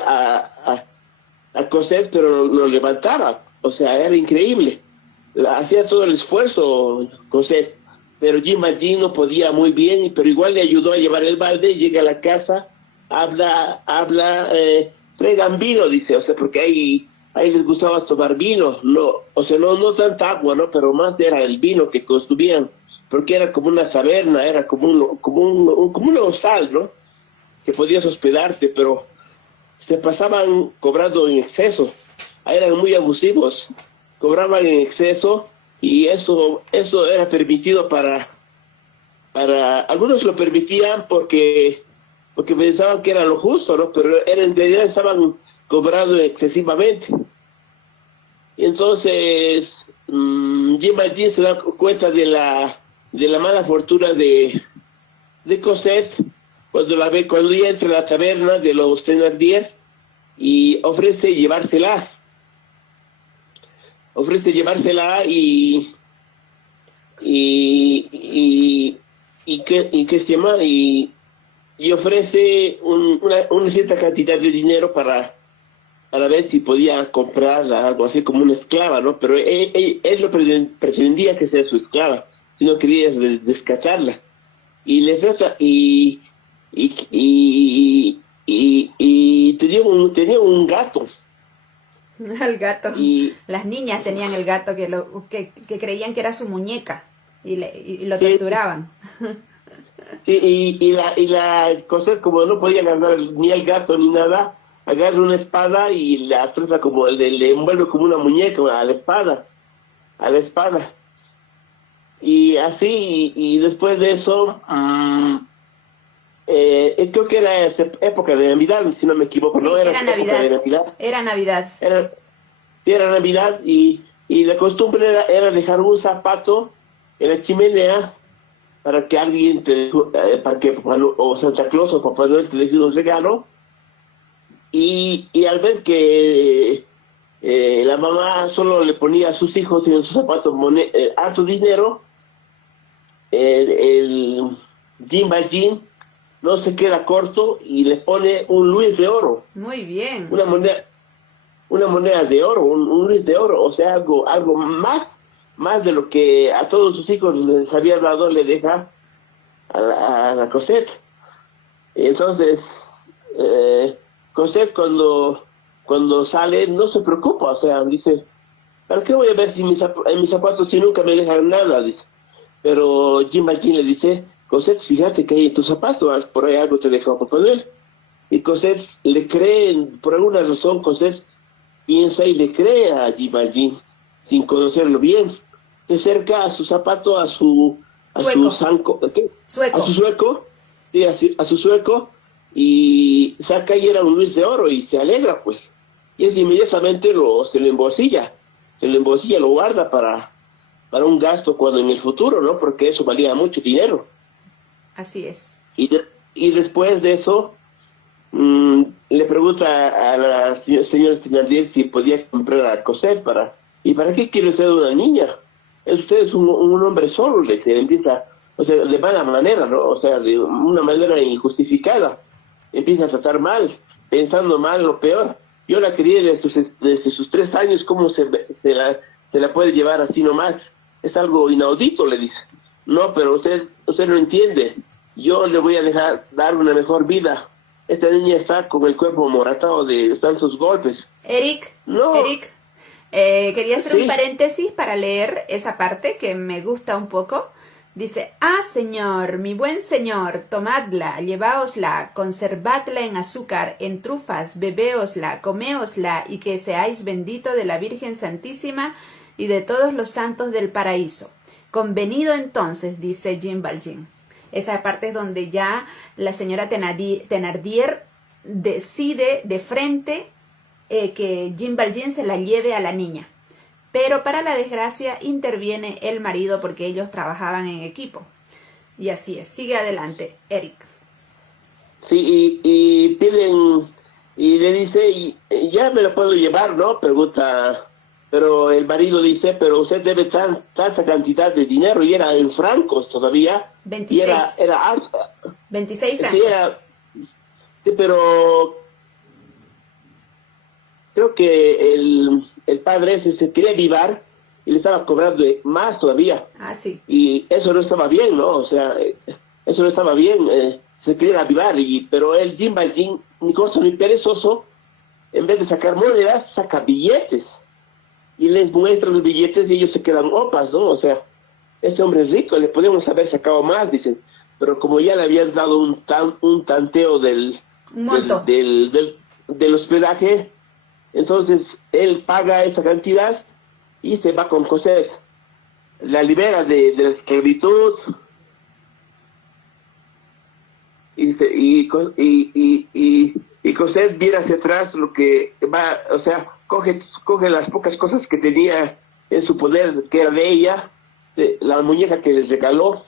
a Cosette, pero lo levantaba. O sea, era increíble. Hacía todo el esfuerzo Cosette, pero Jean Valjean no podía muy bien, pero igual le ayudó a llevar el balde. Llega a la casa, habla, traigan vino, dice, o sea, porque ahí les gustaba tomar vino, no tanta agua, ¿no? Pero más era el vino que consumían, porque era como una taberna, era como un hostal, ¿no? Que podías hospedarte, pero se pasaban cobrando en exceso, eran muy abusivos, cobraban en exceso, y eso era permitido para algunos lo permitían porque pensaban que era lo justo, ¿no? Pero en realidad estaban cobrando excesivamente. Y entonces Jean Valjean se da cuenta de la mala fortuna de Cosette cuando ella entra a la taberna de los Thénardier y ofrece llevársela y ofrece una cierta cantidad de dinero para ver si podía comprarla, algo así como una esclava, ¿no? Pero él no pretendía que sea su esclava, sino quería rescatarla. Y le trata, y tenía un gato. El gato. Y las niñas tenían el gato que creían que era su muñeca y lo torturaban. Sí, y la cosa, como no podía ganar ni el gato ni nada, agarra una espada y la trata como le envuelve como una muñeca a la espada. Y así, y después de eso, creo que era época de Navidad, si no me equivoco, sí, ¿no? Era Navidad. Era Navidad, y la costumbre era dejar un zapato en la chimenea para que alguien o Santa Claus o Papá Noel te deje un regalo. y al ver que la mamá solo le ponía a sus hijos en sus zapatos harto dinero, el Jim Valjean no se queda corto y le pone un Luis de oro. Muy bien. Una moneda de oro, un Luis de oro, o sea, algo más de lo que a todos sus hijos les había dado, le deja a la Cosette. Entonces, Cosette cuando sale no se preocupa, o sea, dice, ¿para qué voy a ver si en mis zapatos si nunca me dejan nada? Dice. Pero Jim Valjean le dice, Cosette, fíjate que hay en tus zapatos, por ahí algo te dejó por poner. Y Cosette le cree, por alguna razón Cosette piensa y le cree a Jim Valjean, sin conocerlo bien. Se acerca a su zapato, a su sueco, y saca y era un Luis de oro y se alegra, pues. Y él inmediatamente se lo embolsilla, lo guarda para un gasto cuando en el futuro, ¿no? Porque eso valía mucho dinero. Así es. Y después de eso, le pregunta a la señora Thénardier si podía comprar a Cosette ¿y para qué quiere ser una niña? Usted es un hombre solo, le empieza, o sea, de mala manera, ¿no? O sea, de una manera injustificada. Empieza a tratar mal, pensando mal, lo peor. Yo la quería desde sus 3 años, ¿cómo se la puede llevar así nomás? Es algo inaudito, le dice. No, pero usted no entiende. Yo le voy a dar una mejor vida. Esta niña está con el cuerpo moratado de tantos golpes. Eric, quería hacer un paréntesis para leer esa parte que me gusta un poco. Dice, señor, mi buen señor, tomadla, lleváosla, conservadla en azúcar, en trufas, bebeosla, comeosla, y que seáis bendito de la Virgen Santísima y de todos los santos del paraíso. Convenido entonces, dice Jean Valjean. Esa parte es donde ya la señora Thénardier decide de frente que Jean Valjean se la lleve a la niña. Pero para la desgracia interviene el marido porque ellos trabajaban en equipo. Y así es. Sigue adelante, Eric. Sí, y piden, y le dice, ya me lo puedo llevar, ¿no? Pregunta, pero el marido dice, pero usted debe tanta cantidad de dinero, y era en francos todavía. 26. Y era alta. 26 francos. Sí, pero creo que el padre ese se quería avivar y le estaba cobrando más todavía. Sí. Y eso no estaba bien, ¿no? O sea, eso no estaba bien. Se quería avivar, pero el Jean Valjean, ni corto ni perezoso, en vez de sacar monedas, saca billetes. Y les muestra los billetes y ellos se quedan opas, ¿no? O sea, ese hombre es rico, le podemos haber sacado más, dicen. Pero como ya le habían dado un tanteo del hospedaje, entonces él paga esa cantidad y se va con Cosette. La libera de la esclavitud y Cosette viene hacia atrás lo que va, o sea, coge las pocas cosas que tenía en su poder, que era de ella, la muñeca que les regaló.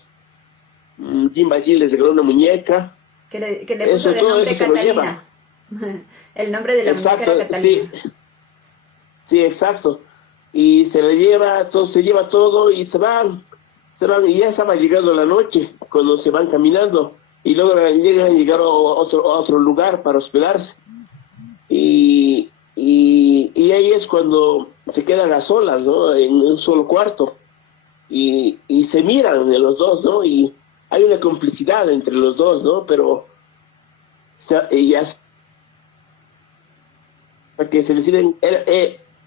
Jean Valjean les regaló una muñeca que le puso de nombre Catalina. El nombre de la muñeca era Catalina. Sí, exacto. Y se lleva todo y se van, y ya estaba llegando la noche cuando se van caminando y luego llegaron a otro lugar para hospedarse. Y ahí es cuando se quedan a solas, ¿no? En un solo cuarto. Y se miran de los dos, ¿no? Y hay una complicidad entre los dos, ¿no? Pero ellas, que se deciden,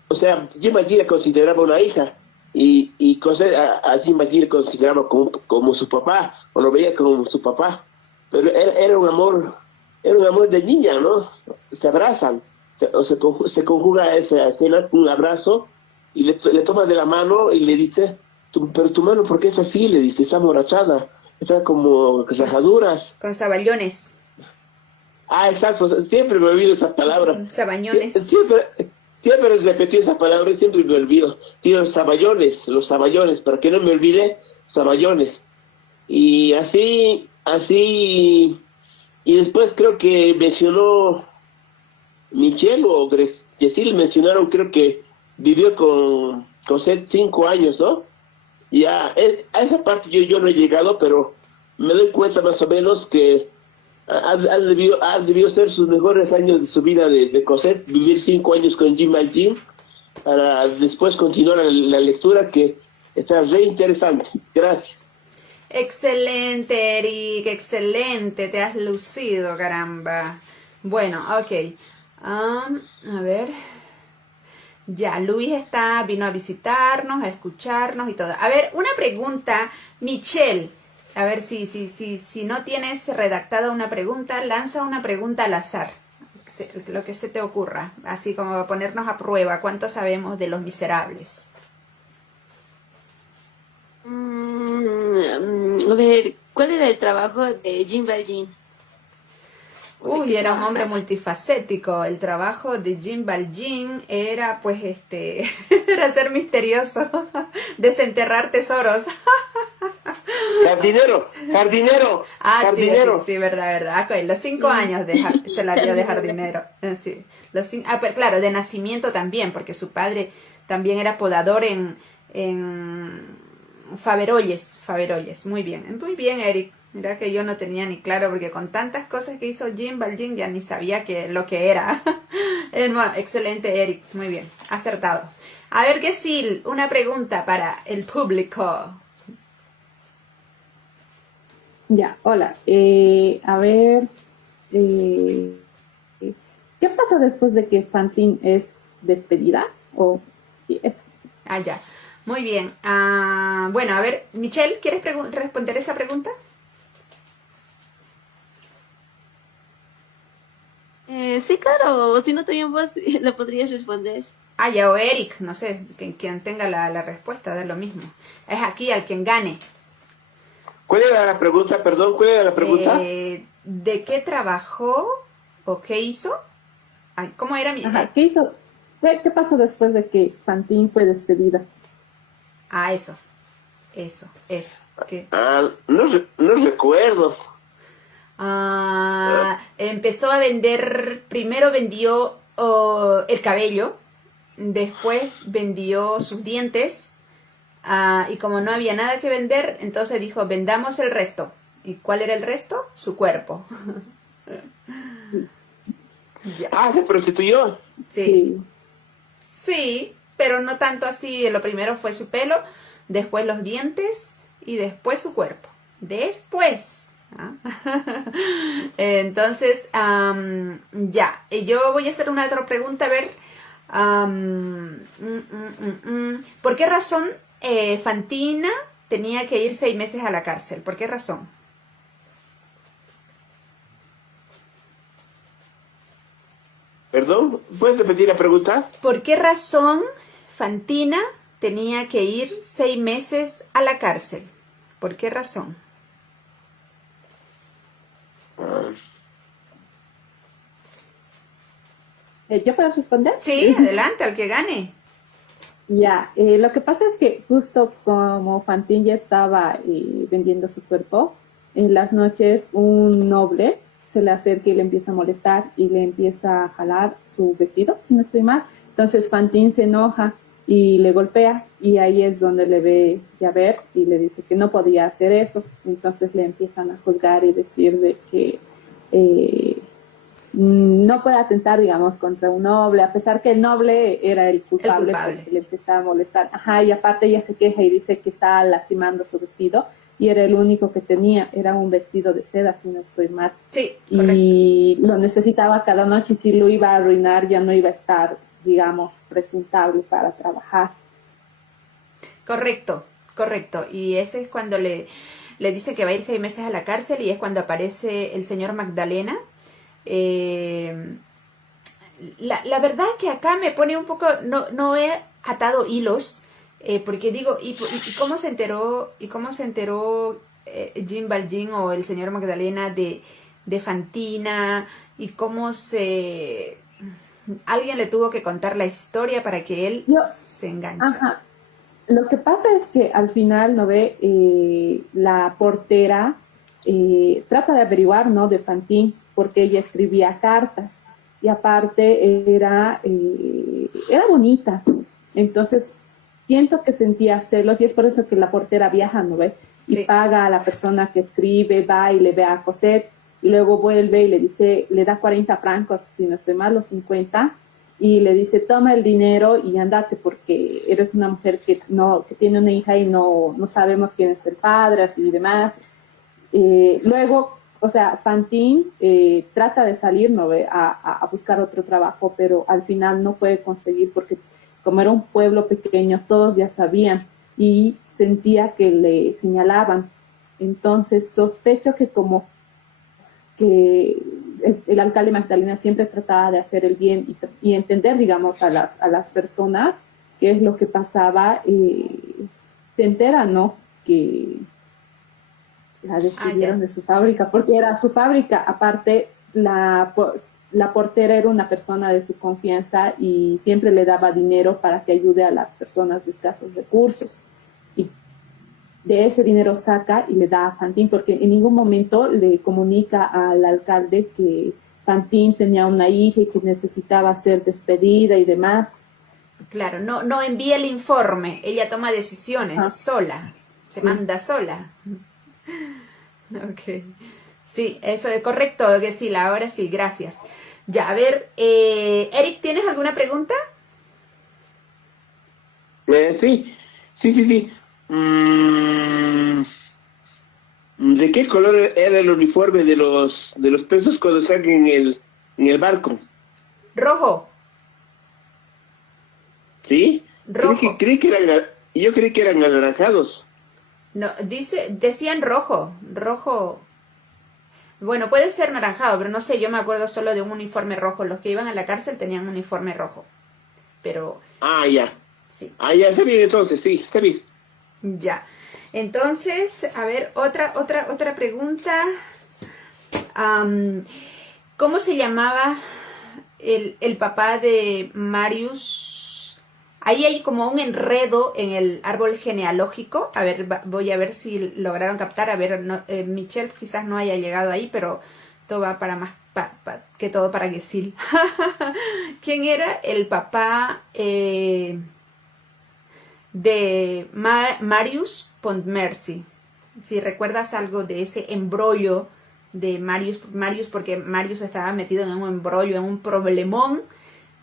o sea, Jean Valjean la consideraba una hija y Cosette a Jean Valjean la consideraba como su papá, o lo veía como su papá. Pero era un amor de niña, ¿no? Se abrazan, se conjuga esa escena, un abrazo, y le toma de la mano y le dice, pero tu mano, ¿por qué es así? Le dice, está amorachada, está como rajaduras. Con saballones. Exacto, siempre me olvido esa palabra. Sabañones. Siempre repetí esa palabra y siempre me olvido. Tío, los saballones, para que no me olvide, saballones. Y así, y después creo que mencionó Michelle o Jessil mencionaron, creo que vivió con Cosette 5 años, ¿no? Ya, a esa parte yo no he llegado, pero me doy cuenta más o menos que ha debido ser sus mejores años de su vida de Cosette, vivir 5 años con Jean Valjean, para después continuar la lectura, que está re interesante. Gracias. Excelente, Eric, excelente, te has lucido, caramba. Bueno, ok. A ver. Ya, Luis vino a visitarnos, a escucharnos y todo. A ver, una pregunta, Michelle. A ver si no tienes redactada una pregunta, lanza una pregunta al azar. Lo que se te ocurra, así como ponernos a prueba. ¿Cuánto sabemos de Los Miserables? A ver, ¿cuál era el trabajo de Jean Valjean? Uy, era un hombre multifacético. El trabajo de Jean Valjean era, pues, era ser misterioso, desenterrar tesoros. Jardinero. Jardinero. Sí, verdad. Okay, los 5 años se la dio de jardinero. Sí. Pero claro, de nacimiento también, porque su padre también era podador en Faverolles. Muy bien, Eric. Mira que yo no tenía ni claro, porque con tantas cosas que hizo Jean Valjean ya ni sabía lo que era. Excelente, Eric. Muy bien, acertado. A ver, Jessil, una pregunta para el público. Ya, hola. A ver, ¿qué pasa después de que Fantine es despedida? Eso. Ya. Muy bien. Bueno, a ver, Michelle, ¿quieres responder esa pregunta? Sí, claro, si no también vos la podrías responder. Ya, o Eric, no sé, quien tenga la respuesta, da lo mismo. Es aquí al quien gane. ¿Cuál era la pregunta? Perdón, ¿cuál era la pregunta? ¿De qué trabajó o qué hizo? ¿Cómo era mi...? Ajá, ¿qué hizo? ¿Qué pasó después de que Fantine fue despedida? Eso. ¿Qué? No recuerdo. Empezó a vender, primero vendió el cabello, después vendió sus dientes, y como no había nada que vender, entonces dijo, vendamos el resto. ¿Y cuál era el resto? Su cuerpo. Ya. ¿Se prostituyó? Sí, pero no tanto así. Lo primero fue su pelo, después los dientes y después su cuerpo. Después. Entonces, ya. Yo voy a hacer una otra pregunta, a ver. ¿Por qué razón Fantina tenía que ir 6 meses a la cárcel? ¿Por qué razón? Perdón, ¿puedes repetir la pregunta? ¿Por qué razón Fantina tenía que ir 6 meses a la cárcel? ¿Por qué razón? ¿Yo puedo responder? Sí, adelante, al que gane. Ya, lo que pasa es que justo como Fantine ya estaba vendiendo su cuerpo, en las noches un noble se le acerca y le empieza a molestar y le empieza a jalar su vestido, si no estoy mal. Entonces Fantine se enoja y le golpea, y ahí es donde le ve Javert y le dice que no podía hacer eso. Entonces le empiezan a juzgar y decir de que no puede atentar, digamos, contra un noble, a pesar que el noble era el culpable. Porque le empezaba a molestar. Ajá, y aparte ella se queja y dice que está lastimando su vestido, y era el único que tenía, era un vestido de seda, si no estoy mal. Sí, y lo necesitaba cada noche, y si lo iba a arruinar ya no iba a estar, digamos, presentable para trabajar. Correcto. Y ese es cuando le dice que va a ir 6 meses a la cárcel, y es cuando aparece el señor Magdalena. La verdad que acá me pone un poco, no he atado hilos, porque digo, ¿y cómo se enteró Jean Valjean o el señor Magdalena de Fantina? ¿Y cómo alguien le tuvo que contar la historia para que él se enganche? Ajá. Lo que pasa es que al final, ¿no ve? La portera trata de averiguar, ¿no?, de Fantine, porque ella escribía cartas. y aparte era bonita. Entonces, siento que sentía celos y es por eso que la portera viaja, ¿no ve? Y Sí. paga a la persona que escribe, va y le ve a Cosette y luego vuelve y le dice, le da 40 francos, si no estoy mal, los 50, y le dice, toma el dinero y andate porque eres una mujer que tiene una hija y no sabemos quién es el padre, así y demás. Luego, o sea, Fantine trata de salir, ¿no ve? A buscar otro trabajo, pero al final no puede conseguir porque como era un pueblo pequeño, todos ya sabían y sentía que le señalaban. Entonces, sospecho que como que el alcalde Magdalena siempre trataba de hacer el bien y entender, digamos, a las personas qué es lo que pasaba, se entera, ¿no? Que la Ah, ya. despidieron de su fábrica, porque era su fábrica. Aparte, la portera era una persona de su confianza y siempre le daba dinero para que ayude a las personas de escasos recursos. Y de ese dinero saca y le da a Fantine, porque en ningún momento le comunica al alcalde que Fantine tenía una hija y que necesitaba ser despedida y demás. Claro, no envía el informe, ella toma decisiones Ajá, sola, se sí. manda sola. Ok. Sí, eso es correcto, que sí, ahora sí, gracias. Ya, a ver, Eric, ¿tienes alguna pregunta? Sí, sí, sí, sí. ¿De qué color era el uniforme de los presos cuando están en el barco? Rojo, ¿Sí? rojo. Creí que yo creí que eran anaranjados. No, decían rojo, rojo. Bueno, puede ser naranjado, pero no sé, yo me acuerdo solo de un uniforme rojo. Los que iban a la cárcel tenían un uniforme rojo. Pero Ah, ya. sí, Ah, ya, está bien entonces, sí, está bien. ya. Entonces, a ver, otra pregunta. Am, ¿Cómo se llamaba el papá de Marius? Ahí hay como un enredo en el árbol genealógico. A ver, voy a ver si lograron captar. A ver, Michelle quizás no haya llegado ahí, pero todo va para más que todo para Gesil. ¿Quién era el papá de Marius Pontmercy? Si recuerdas algo de ese embrollo de Marius, porque Marius estaba metido en un embrollo, en un problemón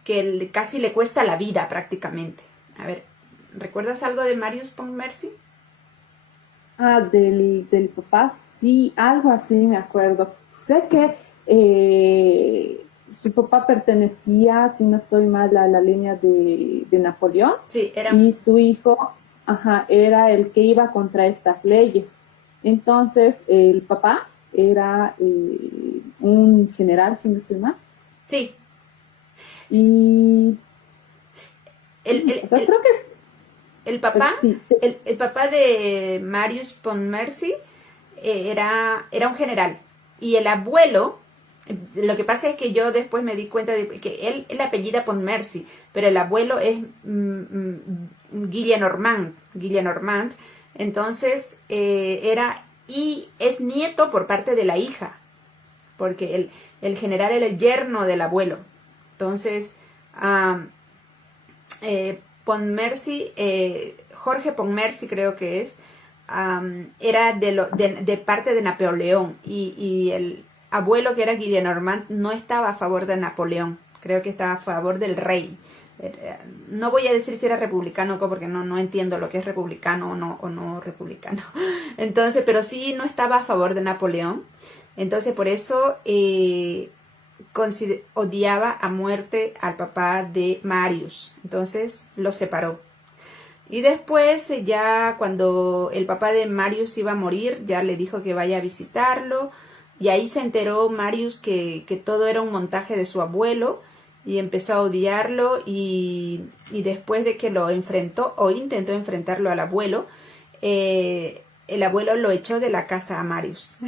que casi le cuesta la vida prácticamente. A ver, ¿recuerdas algo de Marius Pontmercy? Ah, del papá, sí, algo así me acuerdo. Sé que su papá pertenecía, si no estoy mal, a la línea de Napoleón Sí, y su hijo, ajá, era el que iba contra estas leyes. Entonces, el papá era un general, si no estoy mal, sí, y, el, el, o sea, el, creo que el papá, sí, sí, el papá de Marius Pontmercy era un general. Y el abuelo, lo que pasa es que yo después me di cuenta de que él apellida Pontmercy, pero el abuelo es Guillenormand. Entonces y es nieto por parte de la hija, porque el general era el yerno del abuelo. Entonces, Pontmercy, Jorge Pontmercy creo que es, era de parte de Napoleón y el abuelo que era Guillenormand no estaba a favor de Napoleón, creo que estaba a favor del rey. No voy a decir si era republicano porque no entiendo lo que es republicano o no republicano. Entonces, pero sí no estaba a favor de Napoleón. Entonces, por eso odiaba a muerte al papá de Marius. Entonces, los separó. Y después, ya cuando el papá de Marius iba a morir, ya le dijo que vaya a visitarlo. Y ahí se enteró Marius que todo era un montaje de su abuelo y empezó a odiarlo y después de que lo enfrentó o intentó enfrentarlo al abuelo, el abuelo lo echó de la casa a Marius.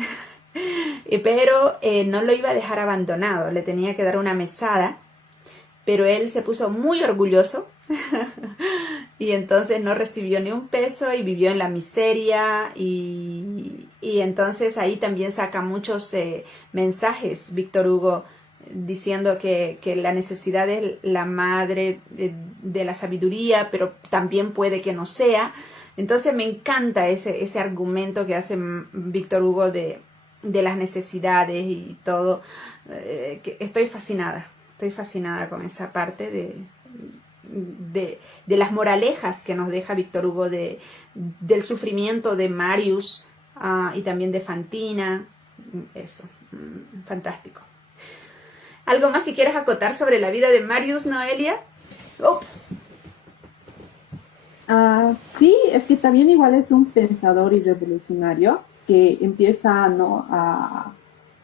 Pero no lo iba a dejar abandonado, le tenía que dar una mesada, pero él se puso muy orgulloso y entonces no recibió ni un peso y vivió en la miseria y entonces ahí también saca muchos mensajes Víctor Hugo diciendo que la necesidad es la madre de la sabiduría, pero también puede que no sea. Entonces me encanta ese argumento que hace Víctor Hugo de las necesidades y todo. Que estoy fascinada con esa parte de las moralejas que nos deja Víctor Hugo del sufrimiento de Marius y también de Fantina. Eso, fantástico. ¿Algo más que quieras acotar sobre la vida de Marius, Noelia? Ups. Sí, es que también igual es un pensador y revolucionario que empieza, ¿no?, a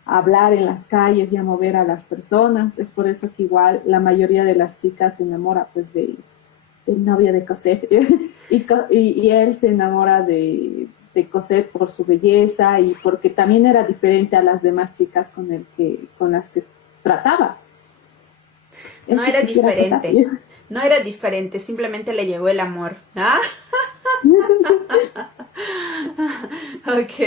hablar en las calles y a mover a las personas. Es por eso que igual la mayoría de las chicas se enamora pues del novio de Cosette y él se enamora de Cosette por su belleza y porque también era diferente a las demás chicas con las que trataba. No era diferente, no era diferente, simplemente le llegó el amor. ¿Ah? Ok,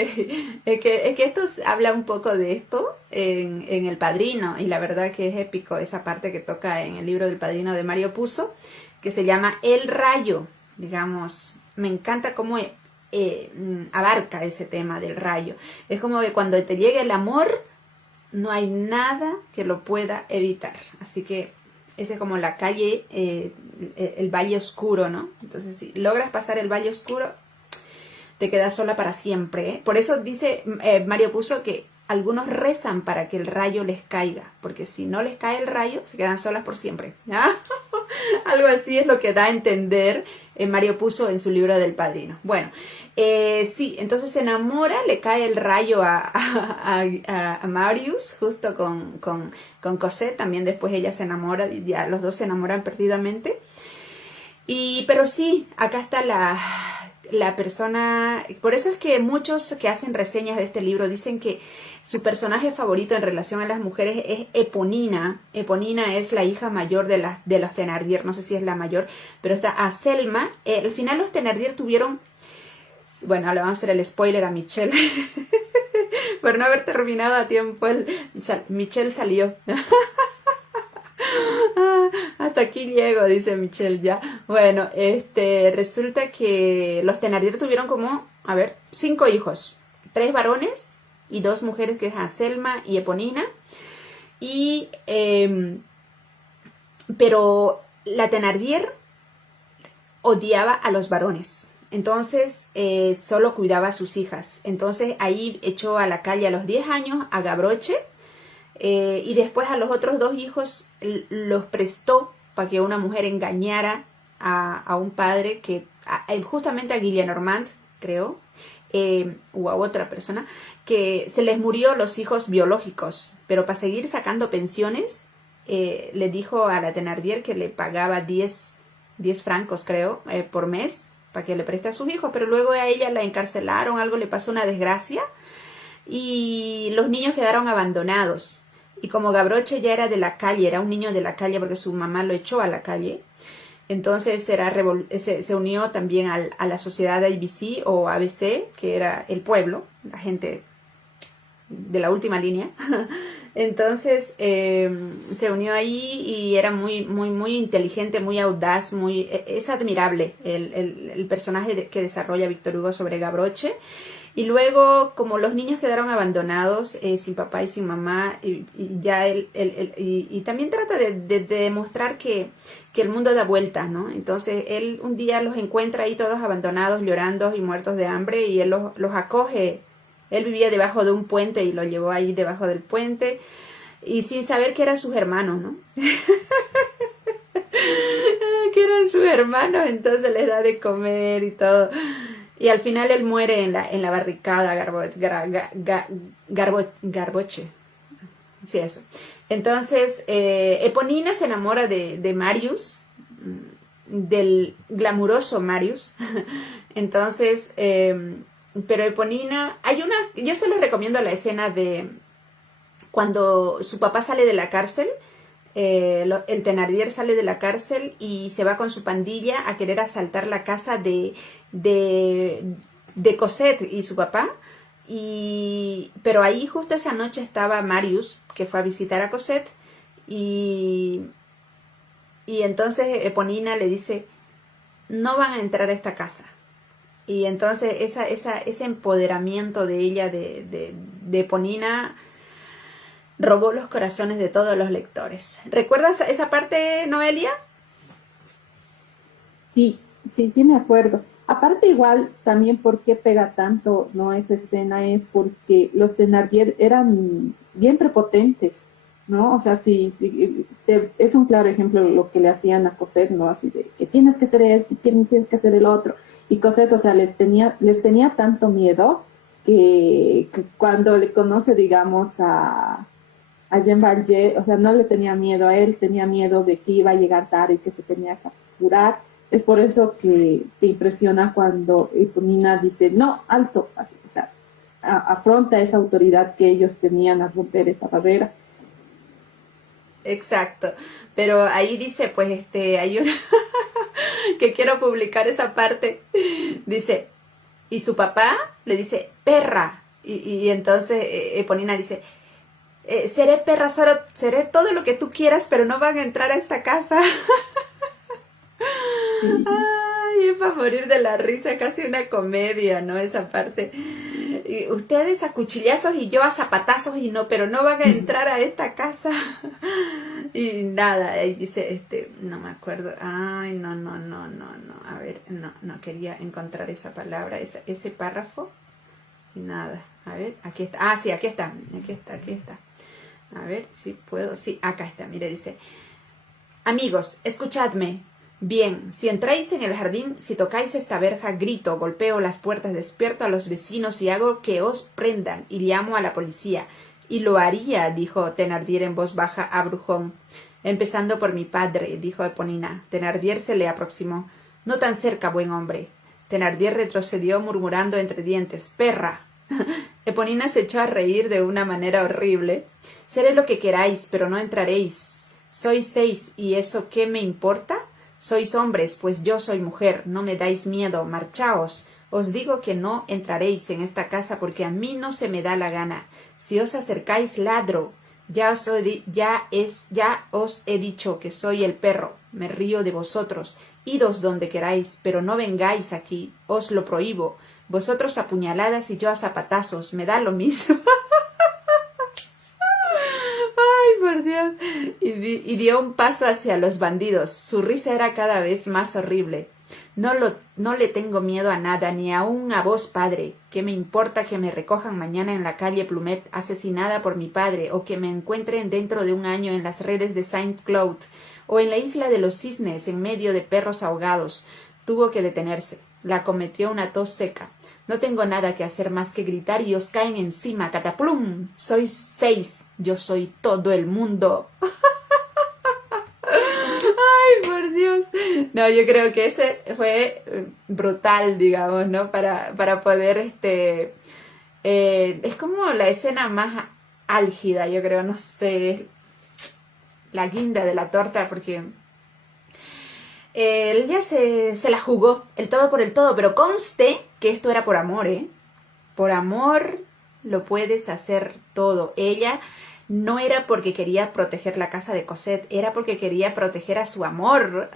es que esto habla un poco de esto en El Padrino, y la verdad que es épico esa parte que toca en el libro del Padrino de Mario Puzo, que se llama El Rayo. Digamos, me encanta cómo abarca ese tema del rayo. Es como que cuando te llega el amor, no hay nada que lo pueda evitar. Así que esa es como la calle, el valle oscuro, ¿no? Entonces, si logras pasar el valle oscuro, te quedas sola para siempre, ¿eh? Por eso dice Mario Puzo que algunos rezan para que el rayo les caiga, porque si no les cae el rayo, se quedan solas por siempre. ¿Ah? Algo así es lo que da a entender Mario Puzo en su libro del Padrino. Bueno, sí, entonces se enamora, le cae el rayo a Marius, justo con Cosette. También después ella se enamora, ya los dos se enamoran perdidamente. Pero sí, acá está la persona. Por eso es que muchos que hacen reseñas de este libro dicen que su personaje favorito en relación a las mujeres es Eponina. Eponina es la hija mayor de los Thénardier, no sé si es la mayor, pero está a Selma. Al final los Thénardier tuvieron, bueno, le vamos a hacer el spoiler a Michel, por no haber terminado a tiempo, Michel salió. Hasta aquí llego, dice Michelle ya. Bueno, resulta que los Thénardier tuvieron como, 5 hijos, 3 varones y 2 mujeres, que es Selma y Eponina. Pero la Thénardier odiaba a los varones, entonces solo cuidaba a sus hijas. Entonces ahí echó a la calle a los 10 años a Gavroche. Y después a los otros 2 hijos los prestó para que una mujer engañara a un padre que, justamente a Gillenormand, creo, o a otra persona, que se les murió los hijos biológicos, pero para seguir sacando pensiones, le dijo a la Thénardier que le pagaba 10 francos, creo, por mes, para que le preste a sus hijos, pero luego a ella la encarcelaron, algo le pasó, una desgracia, y los niños quedaron abandonados. Y como Gavroche ya era de la calle, era un niño de la calle porque su mamá lo echó a la calle, entonces se unió también a la sociedad ABC o ABC, que era el pueblo, la gente de la última línea. Entonces se unió ahí y era muy, muy, muy inteligente, muy audaz, es admirable el personaje que desarrolla Víctor Hugo sobre Gavroche. Y luego, como los niños quedaron abandonados, sin papá y sin mamá, y también trata de demostrar que el mundo da vueltas, ¿no? Entonces, él un día los encuentra ahí todos abandonados, llorando y muertos de hambre, y él los acoge. Él vivía debajo de un puente y lo llevó ahí debajo del puente, y sin saber que eran sus hermanos, ¿no? Que eran sus hermanos, entonces les da de comer y todo. Y al final él muere en la barricada, Garboche. Sí, eso. Entonces, Eponina se enamora de Marius, del glamuroso Marius. Entonces, pero Eponina, yo se los recomiendo la escena de cuando su papá sale de la cárcel. El Thénardier sale de la cárcel y se va con su pandilla a querer asaltar la casa de Cosette y su papá, pero ahí justo esa noche estaba Marius, que fue a visitar a Cosette, y entonces Eponina le dice, no van a entrar a esta casa. Y entonces ese empoderamiento de ella, de Eponina, robó los corazones de todos los lectores. ¿Recuerdas esa parte, Noelia? Sí, sí me acuerdo. Aparte igual, también por qué pega tanto, ¿no? Esa escena es porque los Thénardier eran bien prepotentes, ¿no? O sea, es un claro ejemplo de lo que le hacían a Cosette, ¿no? Así de que tienes que hacer esto, tienes que hacer el otro. Y Cosette, o sea, les tenía tanto miedo que cuando le conoce, digamos, a Jean Valjean, o sea, no le tenía miedo a él, tenía miedo de que iba a llegar tarde y que se tenía que apurar. Es por eso que te impresiona cuando Eponina dice, no, alto, así, o sea, afronta esa autoridad que ellos tenían a romper esa barrera. Exacto, pero ahí dice, pues, hay una que quiero publicar esa parte, dice, y su papá le dice, perra, y entonces Eponina dice, seré perra, seré todo lo que tú quieras, pero no van a entrar a esta casa. Sí. Ay, es para morir de la risa, casi una comedia, ¿no? Esa parte. Y ustedes a cuchillazos y yo a zapatazos y no, pero no van a entrar a esta casa. Y nada, ahí dice, no me acuerdo. Ay, no. A ver, no quería encontrar esa palabra, ese párrafo. Y nada, a ver, aquí está. Ah, sí, aquí está. A ver si puedo. Sí, acá está. Mire, dice, amigos, escuchadme. Bien, si entráis en el jardín, si tocáis esta verja, grito, golpeo las puertas, despierto a los vecinos y hago que os prendan y llamo a la policía. Y lo haría, dijo Thénardier en voz baja a Brujon. Empezando por mi padre, dijo Eponina. Thénardier se le aproximó. No tan cerca, buen hombre. Thénardier retrocedió murmurando entre dientes. ¡Perra! Eponina se echó a reír de una manera horrible. Seré lo que queráis, pero no entraréis. Sois 6, ¿y eso qué me importa? Sois hombres, pues yo soy mujer, no me dais miedo, marchaos. Os digo que no entraréis en esta casa porque a mí no se me da la gana. Si os acercáis, ladro. Ya os he dicho que soy el perro. Me río de vosotros. Idos donde queráis, pero no vengáis aquí. Os lo prohíbo. Vosotros a puñaladas y yo a zapatazos. Me da lo mismo. ¡Ay, por Dios! Y dio un paso hacia los bandidos. Su risa era cada vez más horrible. No le tengo miedo a nada, ni aun a vos, padre. ¿Qué me importa que me recojan mañana en la calle Plumet asesinada por mi padre, o que me encuentren dentro de un año en las redes de Saint-Cloud, o en la isla de los cisnes en medio de perros ahogados? Tuvo que detenerse. La acometió una tos seca. No tengo nada que hacer más que gritar y os caen encima, cataplum. Sois 6, yo soy todo el mundo. Ay, por Dios. No, yo creo que ese fue brutal, digamos, ¿no? Para poder, es como la escena más álgida, yo creo, no sé, la guinda de la torta, porque él ya se la jugó, el todo por el todo, pero conste que esto era por amor, ¿eh? Por amor lo puedes hacer todo. Ella no era porque quería proteger la casa de Cosette, era porque quería proteger a su amor.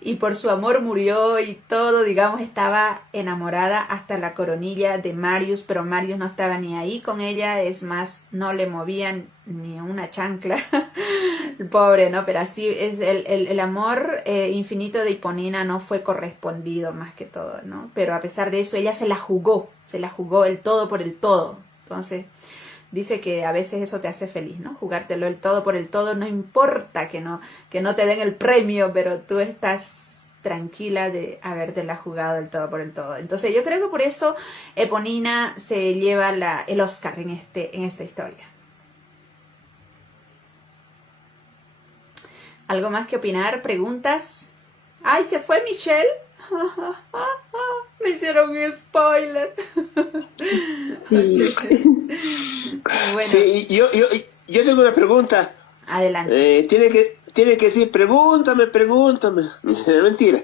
Y por su amor murió y todo, digamos, estaba enamorada hasta la coronilla de Marius, pero Marius no estaba ni ahí con ella, es más, no le movían ni una chancla. El pobre, ¿no? Pero así es el amor infinito de Eponina no fue correspondido más que todo, ¿no? Pero a pesar de eso, ella se la jugó el todo por el todo. Entonces, dice que a veces eso te hace feliz, ¿no? Jugártelo el todo por el todo, no importa que no te den el premio, pero tú estás tranquila de habértela jugado el todo por el todo. Entonces yo creo que por eso Eponina se lleva el Oscar en esta historia. ¿Algo más que opinar? ¿Preguntas? ¡Ay, se fue Michelle! Me hicieron un spoiler. Sí. Bueno. Sí, yo tengo una pregunta. Adelante. Tiene que decir, pregúntame. Mentira.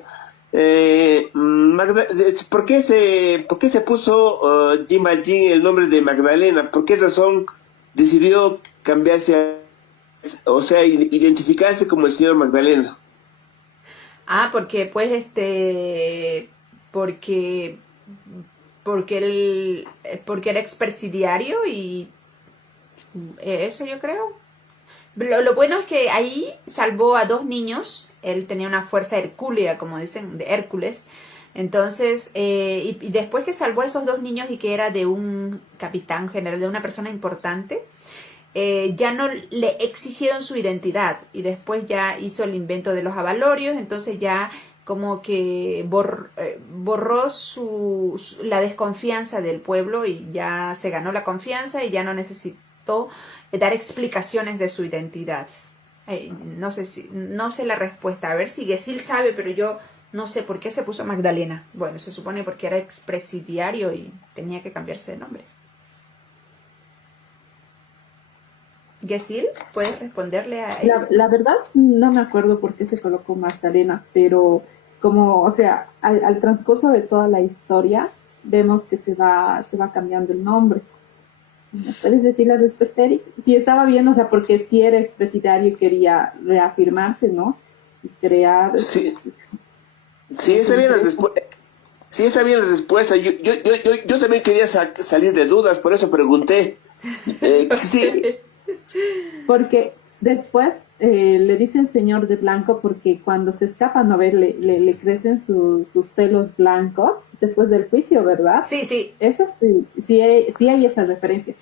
¿Por qué se puso Jean Valjean el nombre de Magdalena? ¿Por qué razón decidió cambiarse o sea, identificarse como el señor Magdalena. Ah, porque pues porque porque era expresidiario y eso yo creo. Lo bueno es que ahí salvó a 2 niños. Él tenía una fuerza hercúlea, como dicen, de Hércules. Entonces, y después que salvó a esos 2 niños y que era de un capitán general, de una persona importante, ya no le exigieron su identidad y después ya hizo el invento de los abalorios, entonces ya como que borró la desconfianza del pueblo y ya se ganó la confianza y ya no necesitó dar explicaciones de su identidad. No sé la respuesta, a ver si Gesil sabe, pero yo no sé por qué se puso Magdalena. Bueno, se supone porque era expresidiario y tenía que cambiarse de nombre. Gesil, ¿puedes responderle a él? La verdad, no me acuerdo por qué se colocó Magdalena, pero como, o sea, al transcurso de toda la historia, vemos que se va cambiando el nombre. ¿Me puedes decir la respuesta, Eric? Si estaba bien, o sea, porque si era expresidiario y quería reafirmarse, ¿no? Y crear... Sí, sí, está bien la respuesta. Sí, está bien la respuesta. Yo también quería salir de dudas, por eso pregunté. Sí, Porque después le dicen señor de blanco porque cuando se escapan, a ver, le crecen sus pelos blancos después del juicio, ¿verdad? Sí, sí. Eso sí, sí hay esa referencia.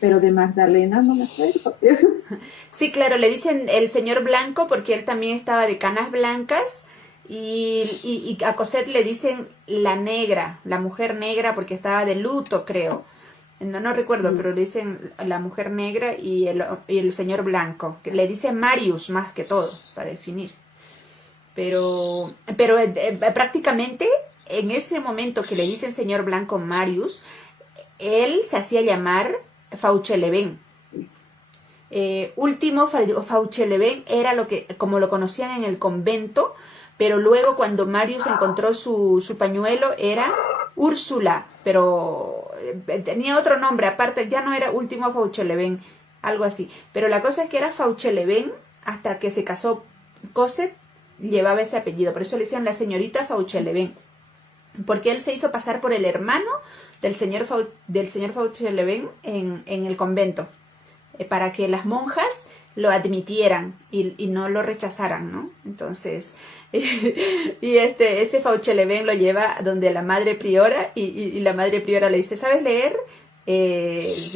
Pero de Magdalena no me acuerdo. Sí, claro, le dicen el señor blanco porque él también estaba de canas blancas y a Cosette le dicen la negra, la mujer negra porque estaba de luto, creo. No recuerdo, Sí. pero le dicen la mujer negra y el señor blanco. Que le dicen Marius más que todo, para definir. Pero prácticamente en ese momento que le dicen señor blanco Marius, él se hacía llamar Fauchelevent. Último Fauchelevent era lo que, como lo conocían en el convento, pero luego cuando Marius encontró su pañuelo era Úrsula, pero tenía otro nombre, aparte ya no era Último Fauchelevent, algo así. Pero la cosa es que era Fauchelevent hasta que se casó Cosette, llevaba ese apellido, por eso le decían la señorita Fauchelevent, porque él se hizo pasar por el hermano del señor Fauchelevent en el convento, para que las monjas lo admitieran y no lo rechazaran, ¿no? Entonces, y ese Fauchelevent lo lleva donde la madre priora y la madre priora le dice, ¿sabes leer? ¿Eres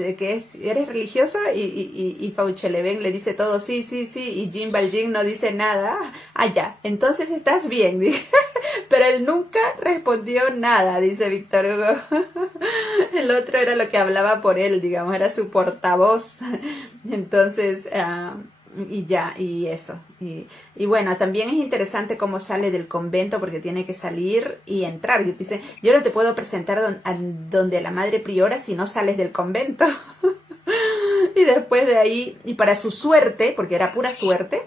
religiosa? Y Fauchelevent le dice todo, sí, y Jean Valjean no dice nada. Ah, ya, entonces estás bien. Pero él nunca respondió nada, dice Víctor Hugo. El otro era lo que hablaba por él, digamos, era su portavoz. Entonces, y ya, y eso. Y bueno, también es interesante cómo sale del convento porque tiene que salir y entrar. Y dice, yo no te puedo presentar donde la madre priora si no sales del convento. Y después de ahí, y para su suerte, porque era pura suerte,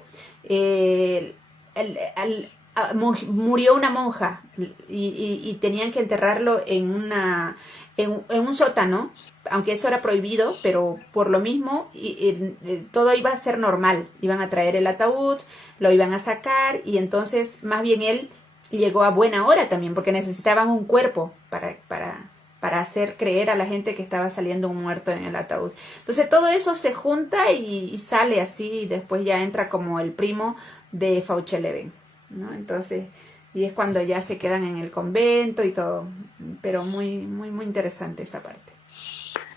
murió una monja y tenían que enterrarlo en un sótano, aunque eso era prohibido, pero por lo mismo todo iba a ser normal. Iban a traer el ataúd, lo iban a sacar y entonces más bien él llegó a buena hora también porque necesitaban un cuerpo para hacer creer a la gente que estaba saliendo un muerto en el ataúd. Entonces todo eso se junta y sale así y después ya entra como el primo de Fauchelevent, ¿no? Entonces, y es cuando ya se quedan en el convento y todo, pero muy interesante esa parte.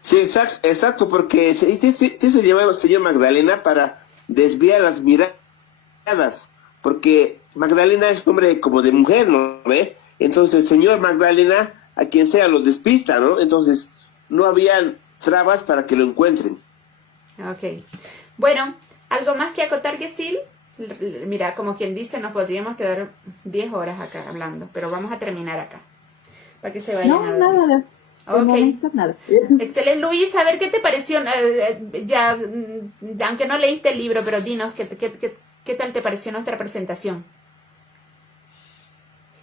sí, exacto, porque se hizo llamar al señor Magdalena para desviar las miradas, porque Magdalena es nombre como de mujer, ¿no ve? Entonces el señor Magdalena, a quien sea, los despista, ¿no? Entonces no habían trabas para que lo encuentren. Ok. Bueno, ¿algo más que acotar, Gesil? Mira, como quien dice, nos podríamos quedar 10 horas acá hablando, pero vamos a terminar acá, para que se vayan No, a dormir. nada, de Ok. momento nada. Excelente, Luis, a ver qué te pareció, ya, aunque no leíste el libro, pero dinos, ¿qué tal te pareció nuestra presentación?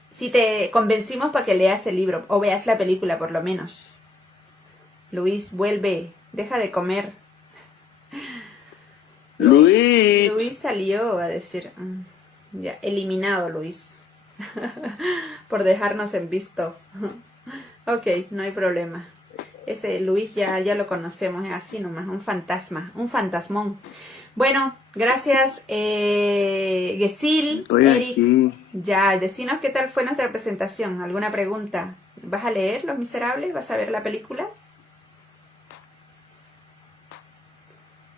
Si te convencimos para que leas el libro, o veas la película por lo menos. Luis, vuelve, deja de comer. Luis. Luis salió a decir, ya, eliminado Luis, por dejarnos en visto. Ok, no hay problema. Ese Luis ya lo conocemos, es así nomás, un fantasma, un fantasmón. Bueno, gracias, Gesil, Estoy Eric. aquí. Ya, decinos qué tal fue nuestra presentación. ¿Alguna pregunta? ¿Vas a leer Los Miserables? ¿Vas a ver la película?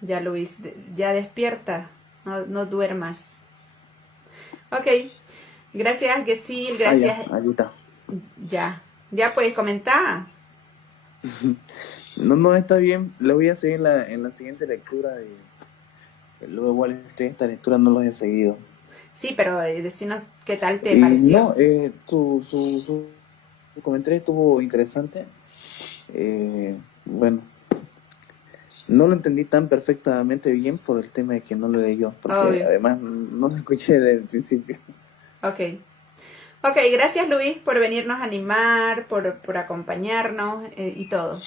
Ya, Luis, ya despierta, no duermas. Ok, gracias, Gesil, gracias. Ya, aquí está. Ya puedes comentar. No, está bien. Lo voy a seguir en la siguiente lectura. Luego igual esta lectura no lo he seguido. Sí, pero decinos qué tal te pareció. No, su comentario estuvo interesante. Bueno, no lo entendí tan perfectamente bien por el tema de que no lo leí yo, porque Obvio. además no lo escuché desde el principio. Ok, gracias Luis por venirnos a animar, por acompañarnos y todo.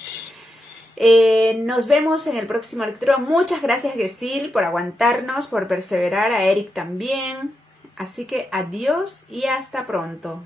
Nos vemos en el próximo lectura. Muchas gracias Gesil por aguantarnos, por perseverar, a Eric también. Así que adiós y hasta pronto.